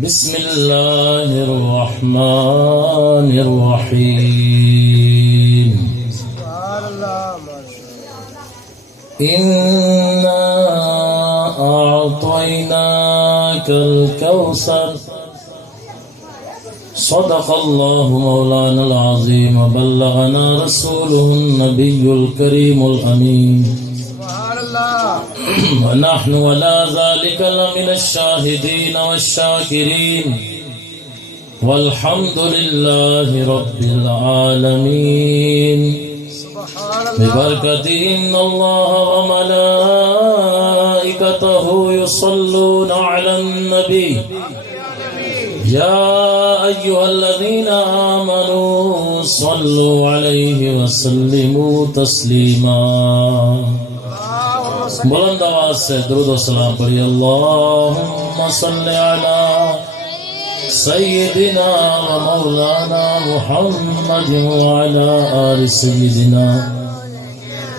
بسم اللہ الرحمن الرحیم انا اعطیناک الکوثر صدق اللہ مولانا العظیم وبلغنا رسوله النبی الکریم الامین ونحن ولا ذلك لمن الشاهدين والشاكرين والحمد لله رب العالمين ببركة إن الله وملائكته يصلون على النبي يا أيها الذين آمنوا صلوا عليه وسلموا تسليما بلند آواز سے درود و سلام پڑھیے اللہم صلی علی سیدنا و مولانا محمد وعلی آل سیدنا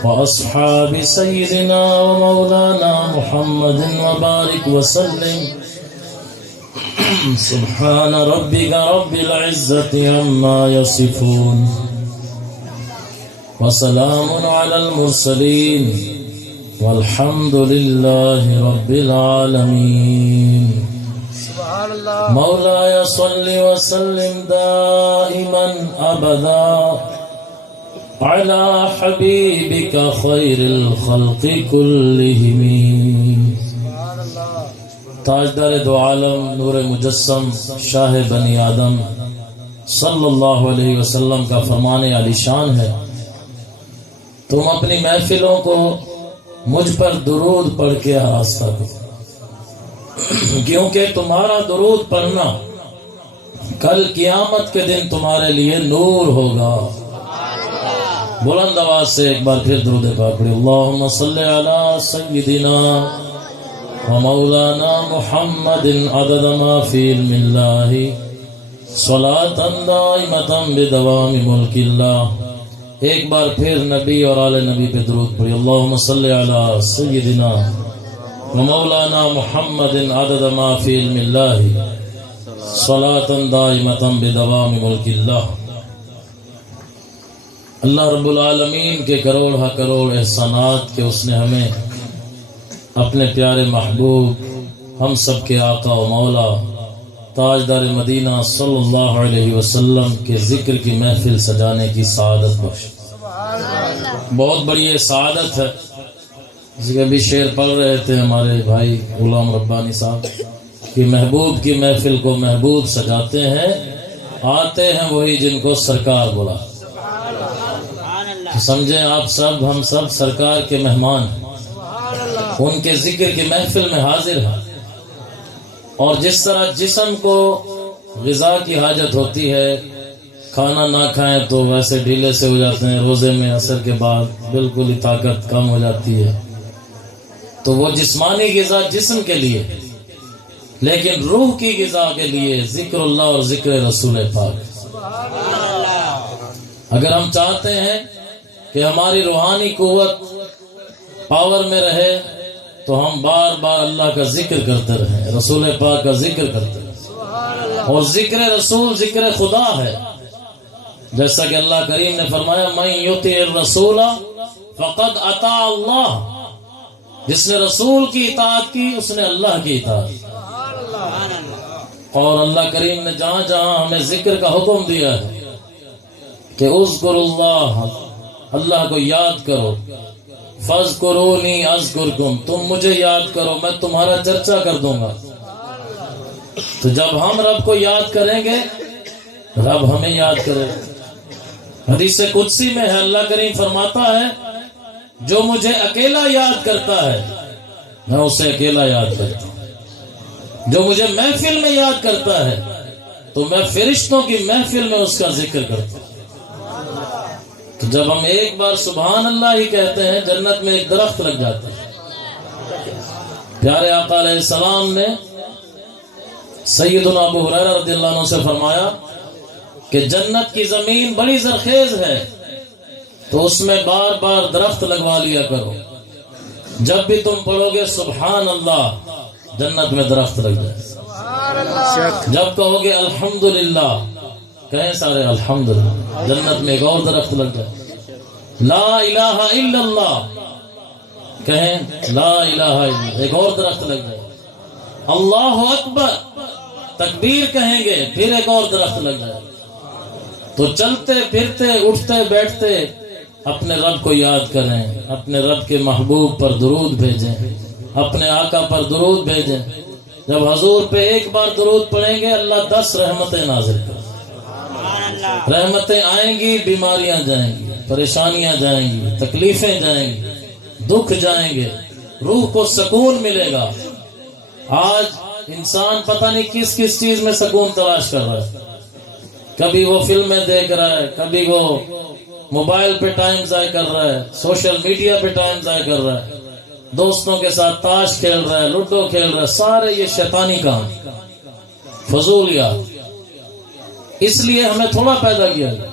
و اصحاب سیدنا و مولانا محمد وبارک وسلم سبحان ربک رب العزت عما یصفون وسلام علی المرسلین والحمد لله رب العالمين مولاي صل وسلم دائما أبدا على حبيبك خير الخلق كلهم تاجدار دو عالم نور مجسم شاہ بنی آدم صلی اللہ علیہ وسلم کا فرمان عالی شان ہے تم اپنی محفلوں کو مجھ پر درود پڑھ کے آراستہ کرو کیونکہ تمہارا درود پڑھنا کل قیامت کے دن تمہارے لیے نور ہوگا بلند آواز سے ایک بار پھر درود پاک پڑھیں اللہم صلی علی سیدنا و مولانا محمد عدد ما فی علم اللہ صلاة دائمة بدوام ملک اللہ ایک بار پھر نبی اور آل نبی پہ درود پڑھی اللہم صلی علی سیدنا و مولانا محمد عدد ما فی علم اللہ صلاة دائمة بدوام ملک اللہ اللہ رب العالمین کے کروڑ ہا کروڑ احسانات کے اس نے ہمیں اپنے پیارے محبوب ہم سب کے آقا و مولا تاجدار مدینہ صلی اللہ علیہ وسلم کے ذکر کی محفل سجانے کی سعادت بخش بہت بڑی یہ سعادت ہے جس کے بھی شعر پڑھ رہے تھے ہمارے بھائی غلام ربانی صاحب کہ محبوب کی محفل کو محبوب سجاتے ہیں آتے ہیں وہی جن کو سرکار بولا سمجھیں آپ سب ہم سب سرکار کے مہمان ہیں ان کے ذکر کی محفل میں حاضر ہیں اور جس طرح جسم کو غذا کی حاجت ہوتی ہے کھانا نہ کھائیں تو ویسے ڈھیلے سے ہو جاتے ہیں روزے میں عصر کے بعد بالکل ہی طاقت کم ہو جاتی ہے تو وہ جسمانی غذا جسم کے لیے لیکن روح کی غذا کے لیے ذکر اللہ اور ذکر رسول پاک اگر ہم چاہتے ہیں کہ ہماری روحانی قوت پاور میں رہے تو ہم بار بار اللہ کا ذکر کرتے رہیں رسول پاک کا ذکر کرتے رہیں اور ذکر رسول ذکر خدا ہے جیسا کہ اللہ کریم نے فرمایا من یطیع الرسول فقد اطاع اللہ جس نے رسول کی اطاعت کی اس نے اللہ کی اطاعت اور اللہ کریم نے جہاں جہاں ہمیں ذکر کا حکم دیا ہے کہ اذکر اللہ اللہ کو یاد کرو فاذکرونی اذکرکم تم مجھے یاد کرو میں تمہارا چرچا کر دوں گا تو جب ہم رب کو یاد کریں گے رب ہمیں یاد کرے حدیث قدسی میں ہے اللہ کریم فرماتا ہے جو مجھے اکیلا یاد کرتا ہے میں اسے اکیلا یاد کرتا ہوں جو مجھے محفل میں یاد کرتا ہے تو میں فرشتوں کی محفل میں اس کا ذکر کرتا ہوں تو جب ہم ایک بار سبحان اللہ ہی کہتے ہیں جنت میں ایک درخت لگ جاتا ہے پیارے آقا علیہ السلام نے سیدنا ابو ہریرہ رضی اللہ عنہ سے فرمایا کہ جنت کی زمین بڑی زرخیز ہے تو اس میں بار بار درخت لگوا لیا کرو جب بھی تم پڑھو گے سبحان اللہ جنت میں درخت لگ جائے جب کہو گے الحمدللہ، کہیں سارے الحمدللہ، جنت میں ایک اور درخت لگ جائے۔ لا الہ الا اللہ، کہیں لا الہ الا اللہ، ایک اور درخت لگ جائے۔ اللہ اکبر، تکبیر کہیں گے، پھر ایک اور درخت لگ جائے۔ تو چلتے پھرتے اٹھتے بیٹھتے اپنے رب کو یاد کریں، اپنے رب کے محبوب پر درود بھیجیں، اپنے آقا پر درود بھیجیں۔ جب حضور پہ ایک بار درود پڑھیں گے اللہ 10 رحمتیں نازل کریں۔ رحمتیں آئیں گی، بیماریاں جائیں گی، پریشانیاں جائیں گی، تکلیفیں جائیں گی، دکھ جائیں گے، روح کو سکون ملے گا۔ آج انسان پتہ نہیں کس کس چیز میں سکون تلاش کر رہا ہے، کبھی وہ فلمیں دیکھ رہا ہے، کبھی وہ موبائل پہ ٹائم ضائع کر رہا ہے، سوشل میڈیا پہ ٹائم ضائع کر رہا ہے، دوستوں کے ساتھ تاش کھیل رہا ہے، لوڈو کھیل رہا ہے، سارے یہ شیطانی کام، فضولیات۔ اس لیے ہمیں تھوڑا پیدا کیا گیا،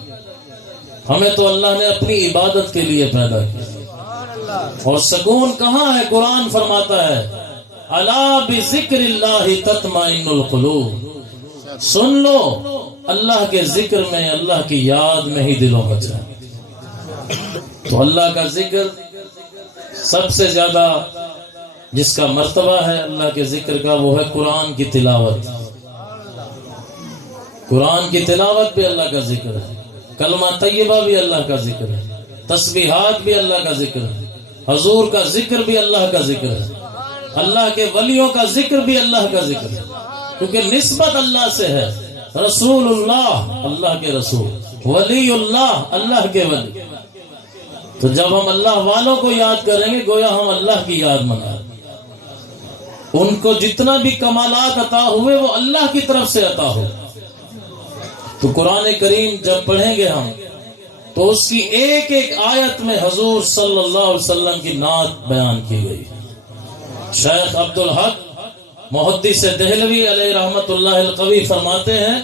ہمیں تو اللہ نے اپنی عبادت کے لیے پیدا کیا۔ اور سکون کہاں ہے؟ قرآن فرماتا ہے الا بذکر اللہ تطمئن القلوب، سن لو اللہ کے ذکر میں، اللہ کی یاد میں ہی دلوں کا چین۔ تو اللہ کا ذکر سب سے زیادہ جس کا مرتبہ ہے اللہ کے ذکر کا، وہ ہے قرآن کی تلاوت۔ قرآن کی تلاوت بھی اللہ کا ذکر ہے، کلمہ طیبہ بھی اللہ کا ذکر ہے، تسبیحات بھی اللہ کا ذکر ہے، حضور کا ذکر بھی اللہ کا ذکر ہے، اللہ کے ولیوں کا ذکر بھی اللہ کا ذکر ہے، کیونکہ نسبت اللہ سے ہے۔ رسول اللہ، اللہ کے رسول، ولی اللہ، اللہ کے ولی۔ تو جب ہم اللہ والوں کو یاد کریں گے گویا ہم اللہ کی یاد منائیں۔ ان کو جتنا بھی کمالات عطا ہوئے وہ اللہ کی طرف سے عطا ہو۔ تو قرآن کریم جب پڑھیں گے ہم تو اس کی ایک ایک آیت میں حضور صلی اللہ علیہ وسلم کی نعت بیان کی گئی۔ شیخ عبد الحق محدث دہلوی علیہ رحمت اللہ القوی فرماتے ہیں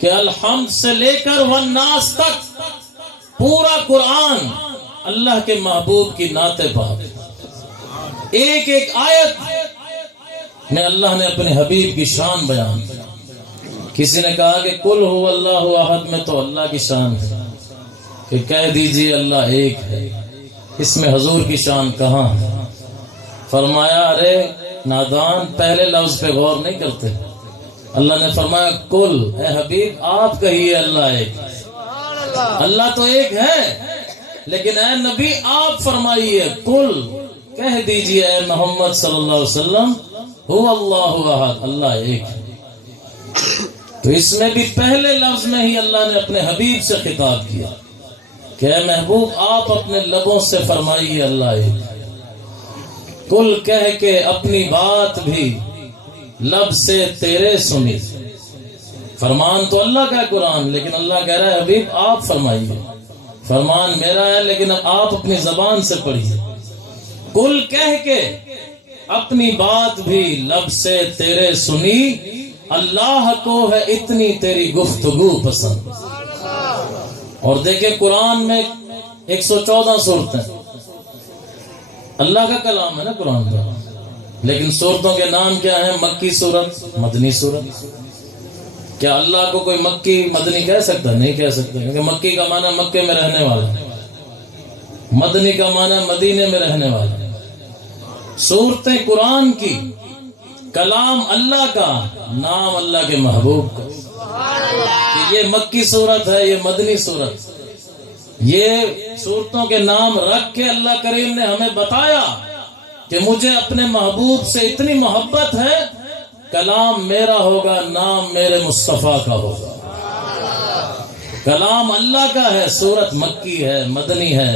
کہ الحمد سے لے کر والناس تک پورا قرآن اللہ کے محبوب کی نعت پاک، ایک ایک آیت میں اللہ نے اپنے حبیب کی شان بیان کی۔ کسی نے کہا کہ قل هو اللہ احد میں تو اللہ کی شان ہے، کہ کہہ دیجئے اللہ ایک ہے، اس میں حضور کی شان کہاں ہے؟ فرمایا ارے نادان، پہلے لفظ پہ غور نہیں کرتے۔ اللہ نے فرمایا قل، اے حبیب آپ کہیے اللہ ایک، اللہ تو ایک ہے، لیکن اے نبی آپ فرمائیے قل، کہہ دیجئے اے محمد صلی اللہ علیہ وسلم هو اللہ احد، اللہ ایک ہے۔ تو اس میں بھی پہلے لفظ میں ہی اللہ نے اپنے حبیب سے خطاب کیا کہ اے محبوب آپ اپنے لبوں سے فرمائیے اللہ ایک۔ کل کہہ کے اپنی بات بھی لب سے تیرے سنی، فرمان تو اللہ کا ہے قرآن، لیکن اللہ کہہ رہا ہے حبیب آپ فرمائیے، فرمان میرا ہے لیکن آپ اپنی زبان سے پڑھیے۔ کل کہہ کے اپنی بات بھی لب سے تیرے سنی، اللہ کو ہے اتنی تیری گفتگو پسند۔ اور دیکھیں قرآن میں 114 صورتیں، اللہ کا کلام ہے نا قرآن کا، لیکن صورتوں کے نام کیا ہیں؟ مکی صورت، مدنی صورت۔ کیا اللہ کو کوئی مکی مدنی کہہ سکتا؟ نہیں کہہ سکتا، کیونکہ مکی کا معنی مکے میں رہنے والا، مدنی کا معنی مدینے میں رہنے والا۔ صورتیں قرآن کی، کلام اللہ کا، نام اللہ کے محبوب کا، کہ یہ مکی صورت ہے، یہ مدنی صورت۔ یہ صورتوں کے نام رکھ کے اللہ کریم نے ہمیں بتایا کہ مجھے اپنے محبوب سے اتنی محبت ہے، کلام میرا ہوگا، نام میرے مصطفیٰ کا ہوگا۔ کلام اللہ کا ہے، صورت مکی ہے، مدنی ہے۔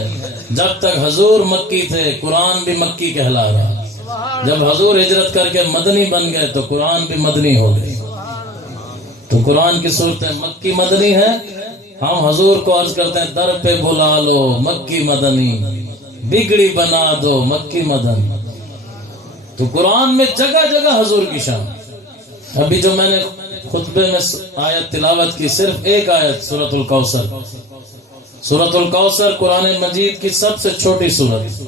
جب تک حضور مکی تھے قرآن بھی مکی کہلا رہا، جب حضور ہجرت کر کے مدنی بن گئے تو قرآن بھی مدنی ہو گئی۔ تو قرآن کی صورتیں مکی مدنی ہیں۔ ہم حضور کو عرض کرتے ہیں در پہ بلا لو مکی مدنی، بگڑی بنا دو مکی مدنی۔ تو قرآن میں جگہ جگہ حضور کی شان۔ ابھی جو میں نے خطبے میں آیت تلاوت کی، صرف ایک آیت سورۃ الکوثر۔ سورۃ الکوثر قرآن مجید کی سب سے چھوٹی سورت،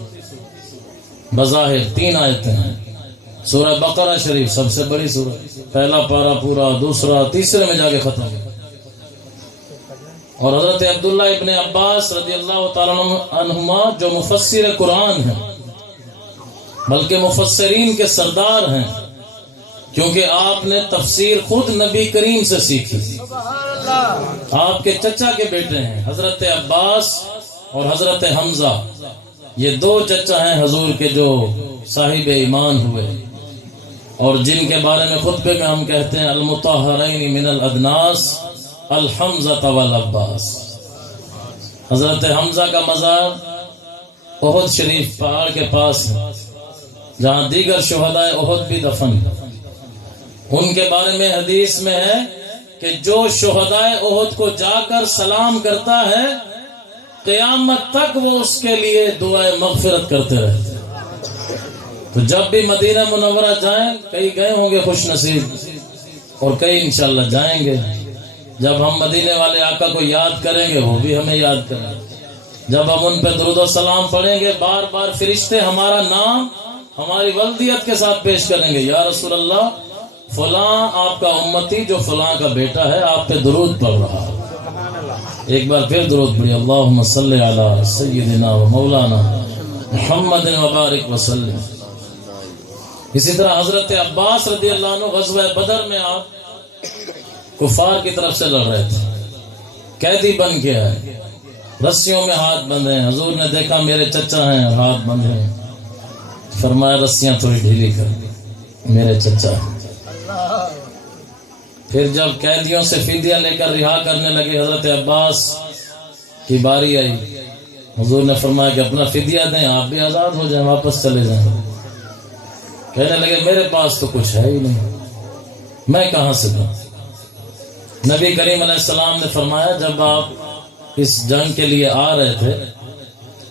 بظاہر 3 آیتیں ہیں، سورہ بقرہ شریف سب سے بڑی سورہ، پہلا پارہ پورا، دوسرا تیسرے میں جا کے ختم ہو۔ اور حضرت عبداللہ ابن عباس رضی اللہ تعالیٰ عنہما جو مفسر قرآن ہیں، بلکہ مفسرین کے سردار ہیں، کیونکہ آپ نے تفسیر خود نبی کریم سے سیکھی۔ آپ کے چچا کے بیٹے ہیں حضرت عباس اور حضرت حمزہ، یہ دو چچا ہیں حضور کے جو صاحب ایمان ہوئے، اور جن کے بارے میں خطبے میں ہم کہتے ہیں المطہرین من الادناس الحمزہ والعباس۔ حضرت حمزہ کا مزار احد شریف پہاڑ کے پاس ہے، جہاں دیگر شہداء احد بھی دفن ہیں۔ ان کے بارے میں حدیث میں ہے کہ جو شہداء احد کو جا کر سلام کرتا ہے، قیامت تک وہ اس کے لیے دعائے مغفرت کرتے رہتے ہیں۔ تو جب بھی مدینہ منورہ جائیں، کئی گئے ہوں گے خوش نصیب اور کئی انشاءاللہ جائیں گے، جب ہم مدینے والے آقا کو یاد کریں گے وہ بھی ہمیں یاد کریں گے۔ جب ہم ان پہ درود و سلام پڑھیں گے، بار بار فرشتے ہمارا نام ہماری ولدیت کے ساتھ پیش کریں گے، یا رسول اللہ فلاں آپ کا امتی جو فلاں کا بیٹا ہے آپ پہ درود پڑھ رہا ہے۔ ایک بار پھر درود پڑھی، اللہم صلی علی سیدنا و مولانا محمد وبارک وسلم۔ اسی طرح حضرت عباس رضی اللہ عنہ غزوہ بدر میں آپ کفار کی طرف سے لڑ رہے تھے، قیدی بن کے آئے، رسیوں میں ہاتھ بندھے ہیں۔ حضور نے دیکھا میرے چچا ہیں ہاتھ بندھے ہیں، فرمایا رسیاں تھوڑی ڈھیلی کر، میرے چچا ہیں۔ پھر جب قیدیوں سے فدیہ لے کر رہا کرنے لگے، حضرت عباس کی باری آئی، حضور نے فرمایا کہ اپنا فدیہ دیں، آپ بھی آزاد ہو جائیں، واپس چلے جائیں۔ کہنے لگے میرے پاس تو کچھ ہے ہی نہیں، میں کہاں سے دوں؟ نبی کریم علیہ السلام نے فرمایا جب آپ اس جنگ کے لیے آ رہے تھے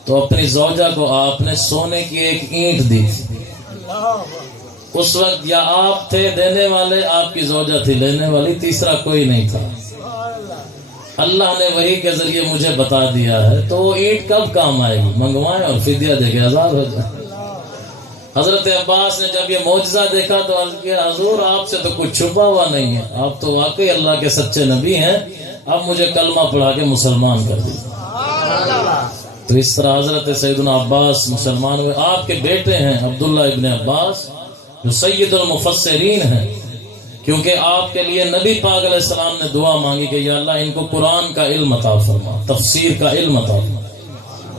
تو اپنی زوجہ کو آپ نے سونے کی ایک اینٹ دی تھی۔ اس وقت یا آپ تھے دینے والے، آپ کی زوجہ تھی لینے والی، تیسرا کوئی نہیں تھا۔ اللہ نے وحی کے ذریعے مجھے بتا دیا ہے، تو وہ اینٹ کب کام آئے گی؟ منگوائیں اور فدیہ دے کے آزاد ہو جائیں۔ حضرت عباس نے جب یہ معجزہ دیکھا تو عرض کیا حضور آپ سے تو کچھ چھپا ہوا نہیں ہے، آپ تو واقعی اللہ کے سچے نبی ہیں، اب مجھے کلمہ پڑھا کے مسلمان کر دیجیے۔ تو اس طرح حضرت سیدنا عباس مسلمان ہوئے۔ آپ کے بیٹے ہیں عبداللہ ابن عباس جو سید المفسرین ہیں، کیونکہ آپ کے لیے نبی پاک علیہ السلام نے دعا مانگی کہ یا اللہ ان کو قرآن کا علم عطا فرما، تفسیر کا علم عطا فرما۔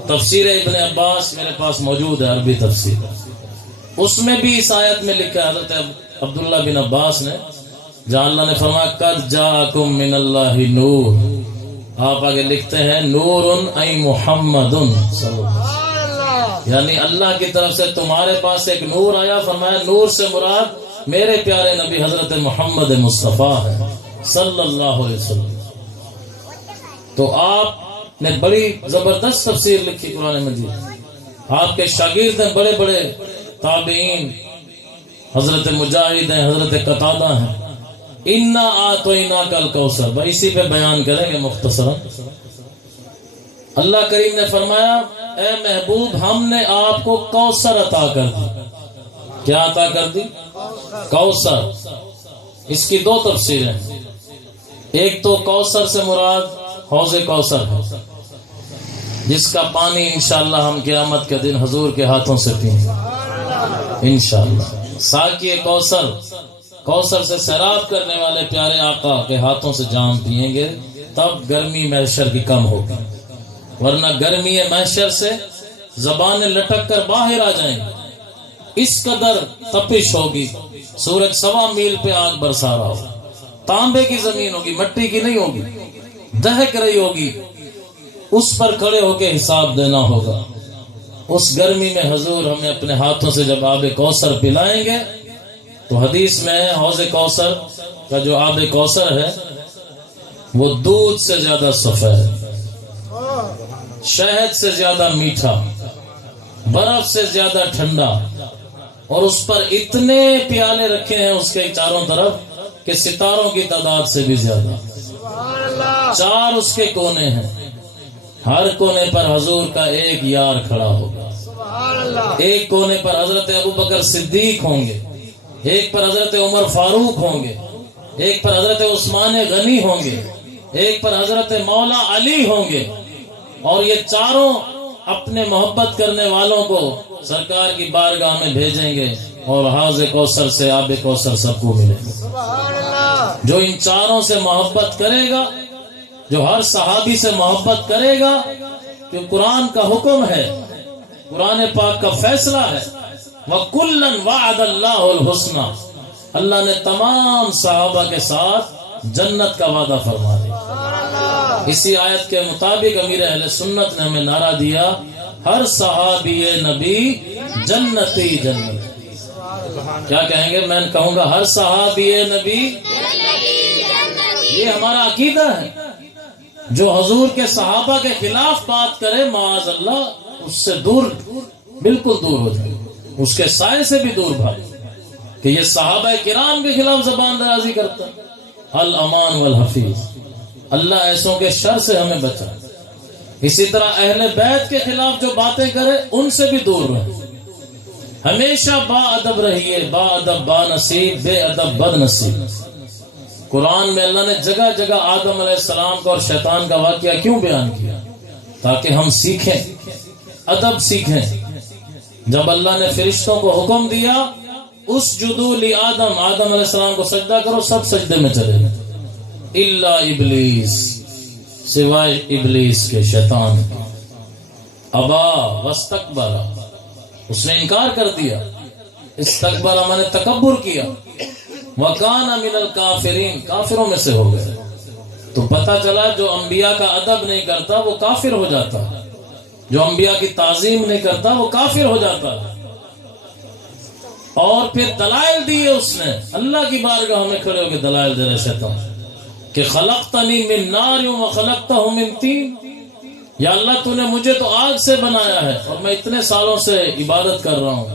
تفسیر ابن عباس میرے پاس موجود ہے، عربی تفسیر، اس میں بھی اس آیت میں لکھا ہے حضرت عبداللہ بن عباس نے، جہاں اللہ نے فرمایا قد جاءکم من اللہ نور، آپ آگے لکھتے ہیں نور ای محمد صلی اللہ علیہ وسلم، یعنی اللہ کی طرف سے تمہارے پاس ایک نور آیا۔ فرمایا نور سے مراد میرے پیارے نبی حضرت محمد مصطفیٰ ہے صلی اللہ علیہ وسلم۔ تو آپ نے بڑی زبردست تفسیر لکھی قرآن مجید، آپ کے شاگرد ہیں بڑے بڑے تابعین، حضرت مجاہد ہیں، حضرت قتادہ ہیں۔ انا اعطیناک الکوثر، بھائی اسی پہ بیان کریں گے مختصرا۔ اللہ کریم نے فرمایا اے محبوب ہم نے آپ کو کوثر عطا کر دی۔ کیا عطا کر دی؟ کوثر۔ اس کی دو تفسیریں، ایک تو کوثر سے مراد حوض کوثر ہے، جس کا پانی انشاءاللہ ہم قیامت کے دن حضور کے ہاتھوں سے پئیں گے انشاءاللہ۔ ساقی کوثر، کوثر سے سیراب کرنے والے پیارے آقا کے ہاتھوں سے جام پیئیں گے، تب گرمی محشر کی کم ہوگی، ورنہ گرمی محشر سے زبانیں لٹک کر باہر آ جائیں گی، اس قدر تپش ہوگی، سورج 1.25 میل پہ آگ برسا رہا ہوگا، تانبے کی زمین ہوگی، مٹی کی نہیں ہوگی، دہک رہی ہوگی، اس پر کھڑے ہو کے حساب دینا ہوگا۔ اس گرمی میں حضور ہمیں اپنے ہاتھوں سے جب آب کوثر پلائیں گے تو حدیث میں ہے حوض کوثر کا جو آب کوثر ہے وہ دودھ سے زیادہ سفید، شہد سے زیادہ میٹھا، برف سے زیادہ ٹھنڈا، اور اس پر اتنے پیالے رکھے ہیں اس کے چاروں طرف کہ ستاروں کی تعداد سے بھی زیادہ، 4 اس کے کونے ہیں، ہر کونے پر حضور کا ایک یار کھڑا ہوگا، ایک کونے پر حضرت ابو بکر صدیق ہوں گے، ایک پر حضرت عمر فاروق ہوں گے، ایک پر حضرت عثمان غنی ہوں گے، ایک پر حضرت مولا علی ہوں گے، اور یہ چاروں اپنے محبت کرنے والوں کو سرکار کی بارگاہ میں بھیجیں گے، اور حوض کوثر سے آب کوثر سب کو ملے گا۔ جو ان چاروں سے محبت کرے گا، جو ہر صحابی سے محبت کرے گا، کہ قرآن کا حکم ہے، قرآن پاک کا فیصلہ ہے، وَكُلًّا وَعَدَ اللَّهُ الْحُسْنَى، اللہ نے تمام صحابہ کے ساتھ جنت کا وعدہ فرما دیا۔ اسی آیت کے مطابق امیر اہل سنت نے ہمیں نعرہ دیا، ہر صحابی نبی جنتی جنتی۔ کیا کہیں گے؟ میں کہوں گا ہر صحابی نبی، یہ ہمارا عقیدہ ہے۔ جو حضور کے صحابہ کے خلاف بات کرے معاذ اللہ، اس سے دور، بالکل دور ہو جائے، اس کے سائے سے بھی دور بھاگے، کہ یہ صحابہ کرام کے خلاف زبان درازی کرتا ہے۔ الامان والحفیظ، اللہ ایسوں کے شر سے ہمیں بچا۔ اسی طرح اہل بیت کے خلاف جو باتیں کرے ان سے بھی دور رہے۔ ہمیشہ با ادب رہیے، با ادب با نصیب، بے ادب بد نصیب۔ قرآن میں اللہ نے جگہ جگہ آدم علیہ السلام کا اور شیطان کا واقعہ کیوں بیان کیا؟ تاکہ ہم سیکھیں، ادب سیکھیں۔ جب اللہ نے فرشتوں کو حکم دیا اسجدوا لآدم، آدم علیہ السلام کو سجدہ کرو، سب سجدے میں چلے گئے، الا ابلیس، سوائے ابلیس کے، شیطان۔ ابا واستکبر، اس نے انکار کر دیا، استکبر میں نے تکبر کیا، وکان من الکافرین، کافروں میں سے ہو گئے۔ تو پتہ چلا جو انبیاء کا ادب نہیں کرتا وہ کافر ہو جاتا ہے، جو انبیاء کی تعظیم نہیں کرتا وہ کافر ہو جاتا ہے۔ اور پھر دلائل دیے اس نے، اللہ کی بارگاہ میں کھڑے ہو کے دلائل دے رہے شیطان کہ خلقتنی من نار و خلقتہ من طین، یا اللہ تو نے مجھے تو آگ سے بنایا ہے اور میں اتنے سالوں سے عبادت کر رہا ہوں،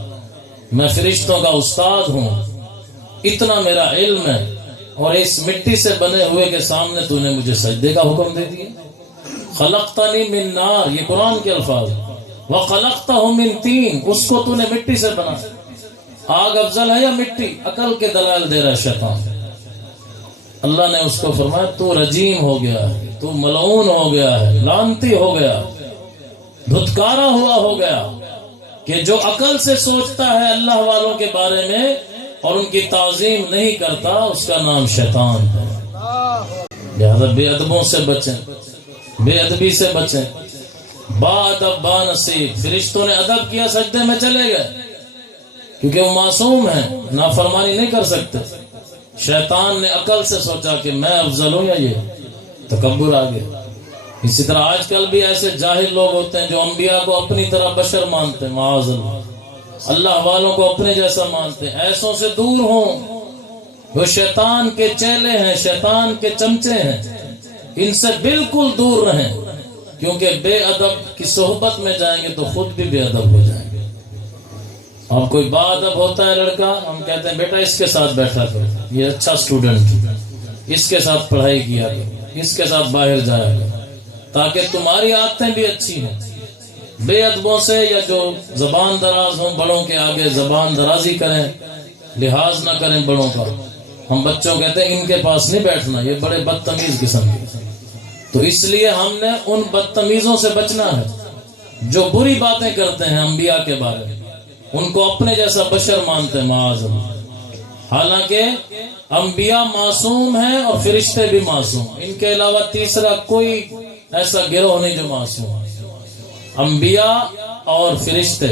میں فرشتوں کا استاد ہوں، اتنا میرا علم ہے، اور اس مٹی سے بنے ہوئے کے سامنے تو نے مجھے سجدے کا حکم دے دیا۔ خلقتنی من نار، یہ قرآن کے الفاظ، وخلقتہ من طین، اس کو تو نے مٹی سے بنایا۔ آگ افضل ہے یا مٹی؟ عقل کے دلائل دے رہا شیطان۔ اللہ نے اس کو فرمایا تو رجیم ہو گیا ہے، تو ملعون ہو گیا ہے، لعنتی ہو گیا، دھتکارا ہوا ہو گیا، کہ جو عقل سے سوچتا ہے اللہ والوں کے بارے میں اور ان کی تعظیم نہیں کرتا، اس کا نام شیطان ہے۔ لہذا بے ادبوں سے بچیں، بے ادبی سے بچیں، با ادب با نصیب۔ فرشتوں نے ادب کیا، سجدے میں چلے گئے، کیونکہ وہ معصوم ہیں، نافرمانی نہیں کر سکتے۔ شیطان نے عقل سے سوچا کہ میں افضل ہوں، یا یہ تکبر آ گیا۔ اسی طرح آج کل بھی ایسے جاہل لوگ ہوتے ہیں جو انبیاء کو اپنی طرح بشر مانتے ہیں، معاذ اللہ، اللہ والوں کو اپنے جیسا مانتے ہیں۔ ایسوں سے دور ہوں، وہ شیطان کے چیلے ہیں، شیطان کے چمچے ہیں، ان سے بالکل دور رہیں، کیونکہ بے ادب کی صحبت میں جائیں گے تو خود بھی بے ادب ہو جائیں گے۔ اب کوئی با ادب ہوتا ہے لڑکا، ہم کہتے ہیں بیٹا اس کے ساتھ بیٹھا کرو، یہ اچھا اسٹوڈنٹ، اس کے ساتھ پڑھائی کیا کرو، اس کے ساتھ باہر جایا کرو، تاکہ تمہاری عادتیں بھی اچھی ہیں۔ بے ادبوں سے یا جو زبان دراز ہوں، بڑوں کے آگے زبان درازی کریں، لحاظ نہ کریں بڑوں کا، ہم بچوں کہتے ہیں ان کے پاس نہیں بیٹھنا، یہ بڑے بدتمیز قسم کے۔ تو اس لیے ہم نے ان بدتمیزوں سے بچنا ہے جو بری باتیں کرتے ہیں انبیاء کے بارے میں، ان کو اپنے جیسا بشر مانتے ہیں، معاذ اللہ۔ حالانکہ انبیاء معصوم ہیں اور فرشتے بھی معصوم، ان کے علاوہ تیسرا کوئی ایسا گروہ نہیں جو معصوم ہے۔ انبیاء اور فرشتے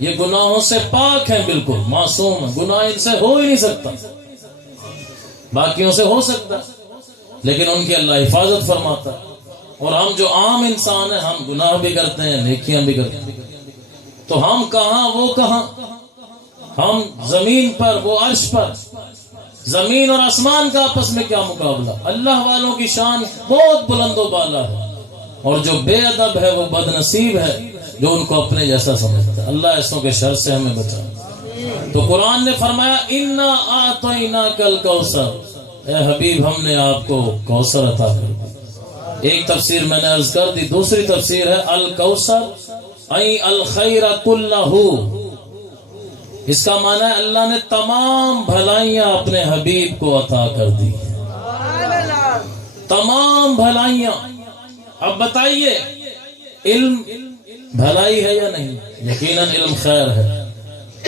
یہ گناہوں سے پاک ہیں، بالکل معصوم ہیں، گناہ ان سے ہو ہی نہیں سکتا، باقیوں سے ہو سکتا لیکن ان کی اللہ حفاظت فرماتا ہے۔ اور ہم جو عام انسان ہیں، ہم گناہ بھی کرتے ہیں، نیکیاں بھی کرتے ہیں، تو ہم کہاں وہ کہاں، ہم زمین پر وہ عرش پر، زمین اور آسمان کا آپس میں کیا مقابلہ۔ اللہ والوں کی شان بہت بلند و بالا ہے، اور جو بے ادب ہے وہ بد نصیب ہے جو ان کو اپنے جیسا سمجھتا ہے۔ اللہ ایسوں کے شر سے ہمیں بچا۔ تو قرآن نے فرمایا انا اعطیناک الکوثر، اے حبیب ہم نے آپ کو کوثر عطا کر دیا۔ ایک تفسیر میں نے عرض کر دی، دوسری تفسیر ہے الکوثر ای الخیر کلہ، اس کا معنی ہے اللہ نے تمام بھلائیاں اپنے حبیب کو عطا کر دی، تمام بھلائیاں۔ اب بتائیے علم بھلائی ہے یا نہیں؟ یقیناً علم خیر ہے،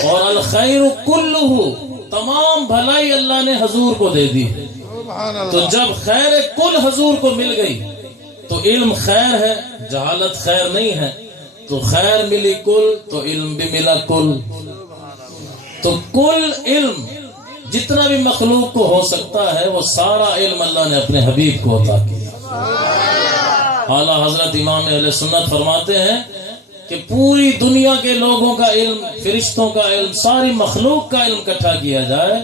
اور الخیر کلہ، تمام بھلائی اللہ نے حضور کو دے دی۔ تو جب خیر کل حضور کو مل گئی تو علم خیر ہے، جہالت خیر نہیں ہے، تو خیر ملی کل تو علم بھی ملا کل۔ تو کل علم جتنا بھی مخلوق کو ہو سکتا ہے وہ سارا علم اللہ نے اپنے حبیب کو عطا کیا۔ اعلیٰ حضرت امام اہل سنت فرماتے ہیں کہ پوری دنیا کے لوگوں کا علم، فرشتوں کا علم، ساری مخلوق کا علم اکٹھا کیا جائے،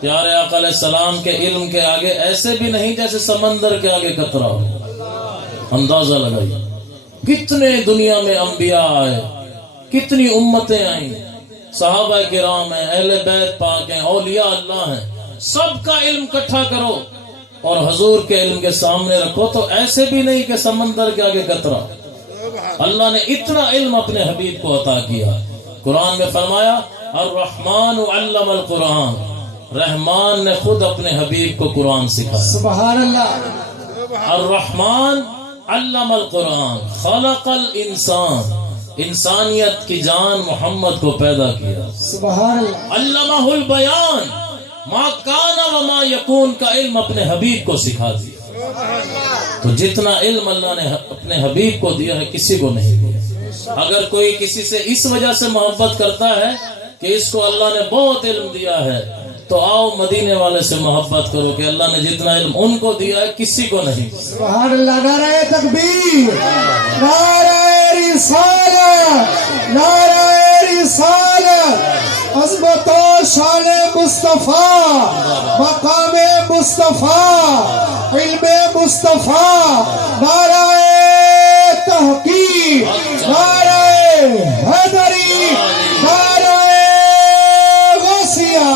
پیارے آقا علیہ السلام کے علم کے آگے ایسے بھی نہیں جیسے سمندر کے آگے قطرہ ہو۔ اندازہ لگائیے کتنے دنیا میں انبیاء آئے، کتنی امتیں آئیں، صحابہ کرام ہیں، اہل بیت پاک ہیں، اولیاء اللہ ہیں، سب کا علم اکٹھا کرو اور حضور کے علم کے سامنے رکھو تو ایسے بھی نہیں کہ سمندر کے آگے قطرہ۔ اللہ نے اتنا علم اپنے حبیب کو عطا کیا۔ قرآن میں فرمایا الرحمن علم القرآن، رحمان نے خود اپنے حبیب کو قرآن سکھایا۔ سبحان اللہ۔ الرحمن علم القرآن خلق الانسان، انسانیت کی جان محمد کو پیدا کیا۔ سبحان اللہ۔ علمہ البیان، ما کان و ما یکون کا علم اپنے حبیب کو سکھا دیا۔ تو جتنا علم اللہ نے اپنے حبیب کو دیا ہے کسی کو نہیں دیا۔ اگر کوئی کسی سے اس وجہ سے محبت کرتا ہے کہ اس کو اللہ نے بہت علم دیا ہے تو آؤ مدینے والے سے محبت کرو کہ اللہ نے جتنا علم ان کو دیا ہے کسی کو نہیں۔ سبحان اللہ۔ نعرہ تکبیر، نعرہ رسالت، نعرہ رسالت، عظمت و شان مصطفیٰ، مقام مصطفیٰ، علم مصطفیٰ، نعرہ تحقیق، نعرہ حیدری، نعرہ غوثیہ۔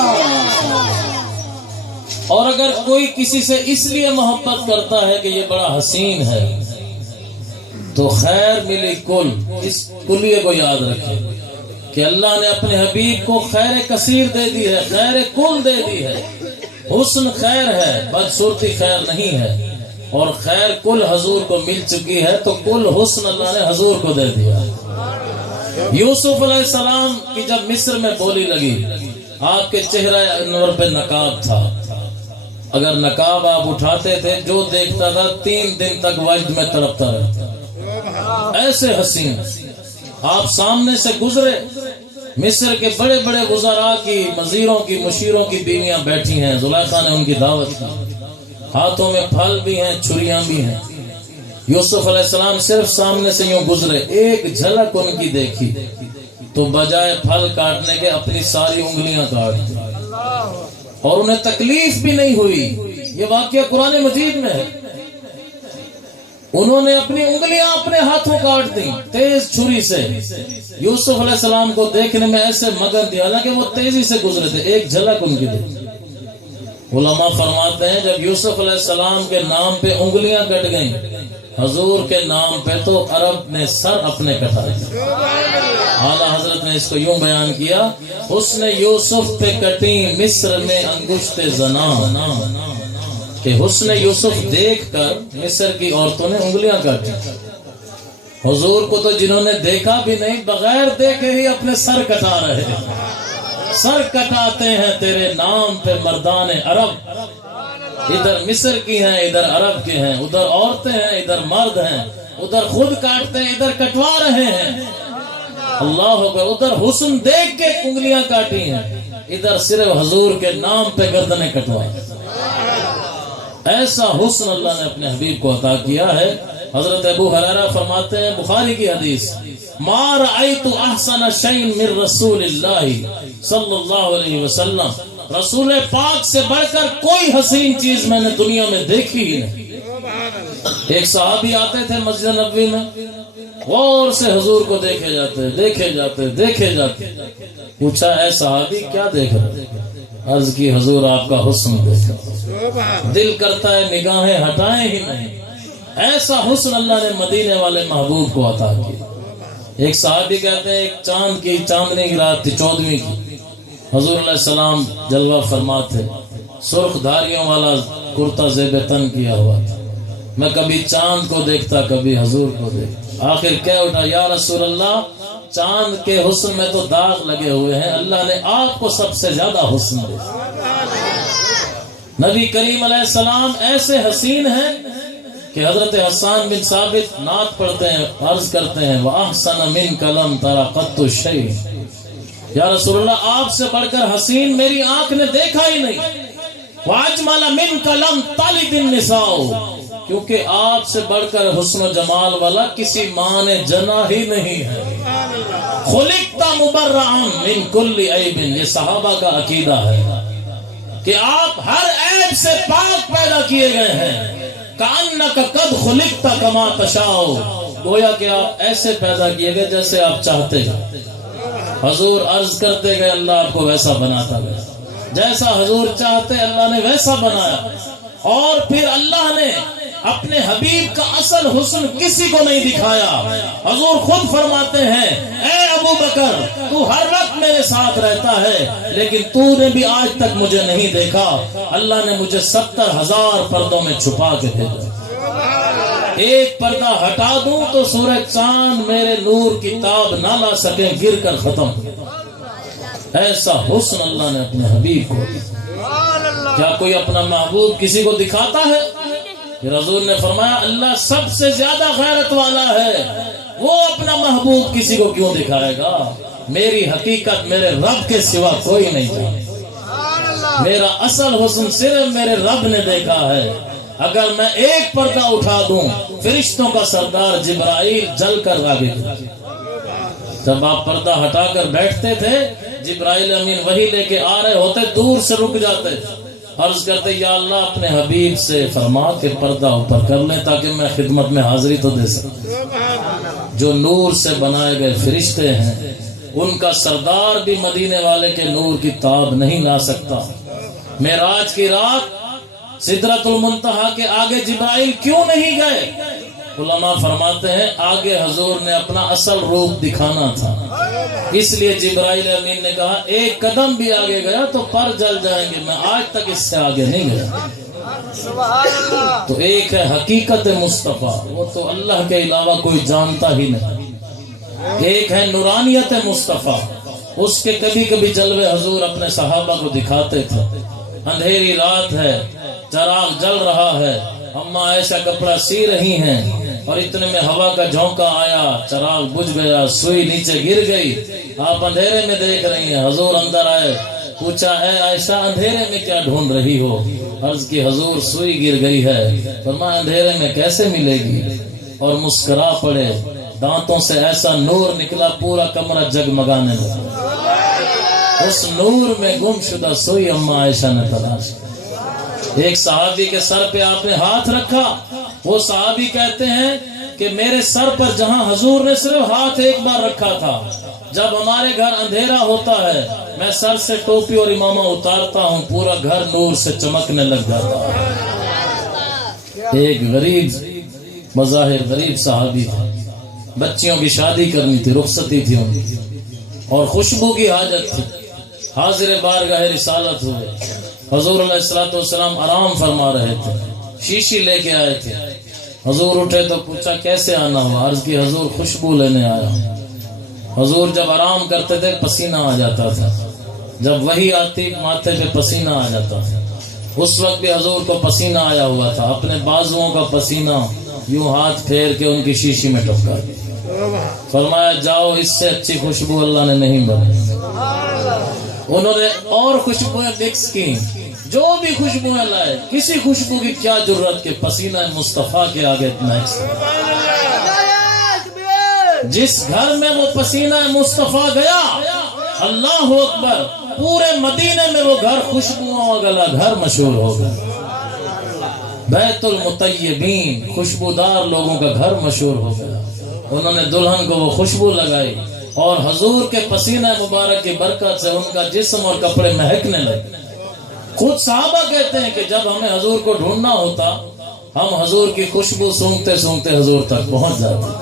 اور اگر کوئی کسی سے اس لیے محبت کرتا ہے کہ یہ بڑا حسین ہے تو خیر ملی کل، اس کلیے کو یاد رکھیں کہ اللہ نے اپنے حبیب کو خیر کثیر دے دی ہے، خیر کل دے دی ہے۔ حسن خیر ہے، بدصورتی خیر نہیں ہے، اور خیر کل حضور کو مل چکی ہے تو کل حسن اللہ نے حضور کو دے دیا۔ یوسف علیہ السلام کی جب مصر میں بولی لگی، آپ کے چہرہ انور پہ نقاب تھا، اگر نقاب آپ اٹھاتے تھے جو دیکھتا تھا 3 دن تک وجد میں تڑپتا رہتا، ایسے حسین۔ آپ سامنے سے گزرے، مصر کے بڑے بڑے وزراء کی، وزیروں کی، مشیروں کی بیویاں بیٹھی ہیں، زلیخا نے ان کی دعوت کی، ہاتھوں میں پھل بھی ہیں، چھریاں بھی ہیں۔ یوسف علیہ السلام صرف سامنے سے یوں گزرے، ایک جھلک ان کی دیکھی تو بجائے پھل کاٹنے کے اپنی ساری انگلیاں کاٹ دی، اور انہیں تکلیف بھی نہیں ہوئی۔ یہ واقعہ قرآن مجید میں ہے۔ انہوں نے اپنی انگلیاں اپنے ہاتھوں کاٹ دی تیز چھری سے۔ یوسف علیہ السلام کو دیکھنے میں ایسے مگن تھی، حالانکہ وہ تیزی سے گزرے تھے، ایک جھلک ان کی دیکھی۔ علماء فرماتے ہیں جب یوسف علیہ السلام کے نام پہ انگلیاں کٹ گئیں، حضور کے نام پہ تو عرب نے سر اپنے کٹائے۔ اعلیٰ حضرت نے اس کو یوں بیان کیا، حسن یوسف پہ کٹی مصر میں انگشت زنا، کہ حسن یوسف دیکھ کر مصر کی عورتوں نے انگلیاں کاٹی۔ حضور کو تو جنہوں نے دیکھا بھی نہیں، بغیر دیکھے ہی اپنے سر کٹا رہے ہیں۔ سر کٹاتے ہیں تیرے نام پہ مردان عرب، ادھر مصر کی ہیں، ادھر عرب کے ہیں، ادھر عورتیں ہیں، ادھر مرد ہیں، ادھر خود کاٹتے ہیں، ادھر کٹوا رہے ہیں۔ اللہ اکبر، ادھر حسن دیکھ کے انگلیاں کاٹی ہیں، ادھر صرف حضور کے نام پہ گردنیں کٹوائیں۔ ایسا حسن اللہ نے اپنے حبیب کو عطا کیا ہے۔ حضرت ابو ہریرہ فرماتے ہیں، بخاری کی حدیث، ما رأیت احسن شیء من رسول اللہ صلی اللہ علیہ وسلم، رسول پاک سے بڑھ کر کوئی حسین چیز میں نے دنیا میں دیکھی ہی نہیں۔ ایک صحابی آتے تھے مسجد نبوی میں، غور سے حضور کو دیکھے جاتے، پوچھا اے صحابی کیا دیکھ رہے؟ عرض کی حضور آپ کا حسن دیکھا، دل کرتا ہے نگاہیں ہٹائیں ہی نہیں۔ ایسا حسن اللہ نے مدینے والے محبوب کو عطا کیا۔ ایک صحابی کہتے ہیں ایک چاندنی کی رات تھی، 14ویں کی، حضور علیہ السلام جلوہ فرما تھے، سرخ دھاریوں والا کرتا زیب تن کیا ہوا تھا. میں کبھی چاند کو دیکھتا کبھی حضور کو دیکھتا. آخر کہہ اٹھا یا رسول اللہ چاند کے حسن میں تو داغ لگے ہوئے ہیں، اللہ نے آپ کو سب سے زیادہ حسن دیا. نبی کریم علیہ السلام ایسے حسین ہیں کہ حضرت حسان بن ثابت نعت پڑھتے ہیں، عرض کرتے ہیں وَأَحْسَنَ مِنْكَ لَمْ تَرَ قَطُّ شَيْءٍ، یا رسول اللہ آپ سے بڑھ کر حسین میری آنکھ نے دیکھا ہی نہیں. وَأَجْمَلَ مِنْكَ لَمْ تَلِدِ النِّسَاءُ، کیونکہ آپ سے بڑھ کر حسن و جمال والا کسی ماں نے جنا ہی نہیں ہے. خُلِقْتَ مُبَرَّعًا مِنْ كُلِّ عَيْبٍ، یہ صحابہ کا عقیدہ ہے کہ آپ ہر عیب سے پاک پیدا کیے گئے ہیں. کَأَنَّكَ قَدْ خُلِقْتَ كَمَا تَشَاءُ، گویا کہ آپ ایسے پیدا کیے گئے جیسے آپ چاہتے ہیں. حضور عرض کرتے گئے اللہ آپ کو ویسا بناتا گیا، جیسا حضور چاہتے اللہ نے ویسا بنایا. اور پھر اللہ نے اپنے حبیب کا اصل حسن کسی کو نہیں دکھایا. حضور خود فرماتے ہیں اے ابو بکر تو ہر وقت میرے ساتھ رہتا ہے لیکن تو نے بھی آج تک مجھے نہیں دیکھا. اللہ نے مجھے 70,000 پردوں میں چھپا کے بھیجا. ایک پردہ ہٹا دوں تو سورج چاند میرے نور کی تاب نہ لا سکے، گر کر ختم. ایسا حسن اللہ نے اپنے حبیب کو. کیا کوئی اپنا محبوب کسی کو دکھاتا ہے؟ پھر حضور نے فرمایا اللہ سب سے زیادہ غیرت والا ہے، وہ اپنا محبوب کسی کو کیوں دکھائے گا؟ میری حقیقت میرے رب کے سوا کوئی نہیں جانے. میرا اصل حسن صرف میرے رب نے دیکھا ہے. اگر میں ایک پردہ اٹھا دوں فرشتوں کا سردار جبرائیل جل کر آگے. جب آپ پردہ ہٹا کر بیٹھتے تھے جبرائیل امین وہی لے کے آ رہے ہوتے دور سے رک جاتے، عرض کرتے یا اللہ اپنے حبیب سے فرما کے پردہ اوپر کر لیں تاکہ میں خدمت میں حاضری تو دے سکوں. جو نور سے بنائے گئے فرشتے ہیں ان کا سردار بھی مدینے والے کے نور کی تاب نہیں لا سکتا. معراج کی رات سدرۃ المنتہا کے آگے جبرائیل کیوں نہیں گئے؟ علماء فرماتے ہیں آگے حضور نے اپنا اصل روپ دکھانا تھا، اس لیے جبرائیل امین نے کہا ایک قدم بھی آگے گیا تو پر جل جائیں گے، میں آج تک اس سے آگے نہیں گیا. تو ایک ہے حقیقت مصطفیٰ، وہ تو اللہ کے علاوہ کوئی جانتا ہی نہیں. ایک ہے نورانیت مصطفیٰ، اس کے کبھی کبھی جلوے حضور اپنے صحابہ کو دکھاتے تھے. اندھیری رات ہے، چراغ جل رہا ہے، اماں عائشہ کپڑا سی رہی ہیں اور اتنے میں ہوا کا جھونکا آیا، چراغ بجھ گیا، سوئی نیچے گر گئی. آپ اندھیرے میں دیکھ رہی ہیں. حضور اندر آئے، پوچھا اے عائشہ اندھیرے میں کیا ڈھونڈ رہی ہو؟ عرض کی حضور سوئی گر گئی ہے. فرمایا اندھیرے میں کیسے ملے گی؟ اور مسکرا پڑے. دانتوں سے ایسا نور نکلا پورا کمرہ جگمگانے لگا. اس نور میں گم شدہ سوئی اماں عائشہ نے تلاش. ایک صحابی کے سر پہ آپ نے ہاتھ رکھا، وہ صحابی کہتے ہیں کہ میرے سر پر جہاں حضور نے صرف ہاتھ ایک بار رکھا تھا، جب ہمارے گھر اندھیرا ہوتا ہے میں سر سے ٹوپی اور امامہ اتارتا ہوں پورا گھر نور سے چمکنے لگ جاتا ہے. ایک غریب بظاہر غریب صحابی تھا، بچیوں کی شادی کرنی تھی، رخصتی تھی ان کی اور خوشبو کی حاجت تھی. حاضر بارگاہ رسالت ہوئے، حضور علیہ الصلوۃ والسلام آرام فرما رہے تھے، شیشی لے کے آئے تھے. حضور اٹھے تو پوچھا کیسے آنا ہوا؟ عرض کی حضور خوشبو لینے آیا. حضور جب آرام کرتے تھے پسینہ آ جاتا تھا، جب وہی آتی ماتھے پہ پسینہ آ جاتا تھا. اس وقت بھی حضور کو پسینہ آیا ہوا تھا، اپنے بازوؤں کا پسینہ یوں ہاتھ پھیر کے ان کی شیشی میں ٹپکا دیا. فرمایا جاؤ اس سے اچھی خوشبو اللہ نے نہیں بنائی. انہوں نے اور خوشبوئیں مکس کی، جو بھی خوشبوئیں لائے، کسی خوشبو کی کیا ضرورت کہ پسینہ مصطفیٰ کے آگے اتنا. جس گھر میں وہ پسینہ مصطفیٰ گیا، اللہ اکبر، پورے مدینے میں وہ گھر خوشبوؤں والا گھر مشہور ہو گیا. بیت المطیبین، خوشبودار لوگوں کا گھر مشہور ہو گیا. انہوں نے دلہن کو وہ خوشبو لگائی اور حضور کے پسینہ مبارک کی برکت سے ان کا جسم اور کپڑے مہکنے لگے. خود صحابہ کہتے ہیں کہ جب ہمیں حضور کو ڈھونڈنا ہوتا ہم حضور کی خوشبو سونگتے سونگتے حضور تک پہنچ جاتے.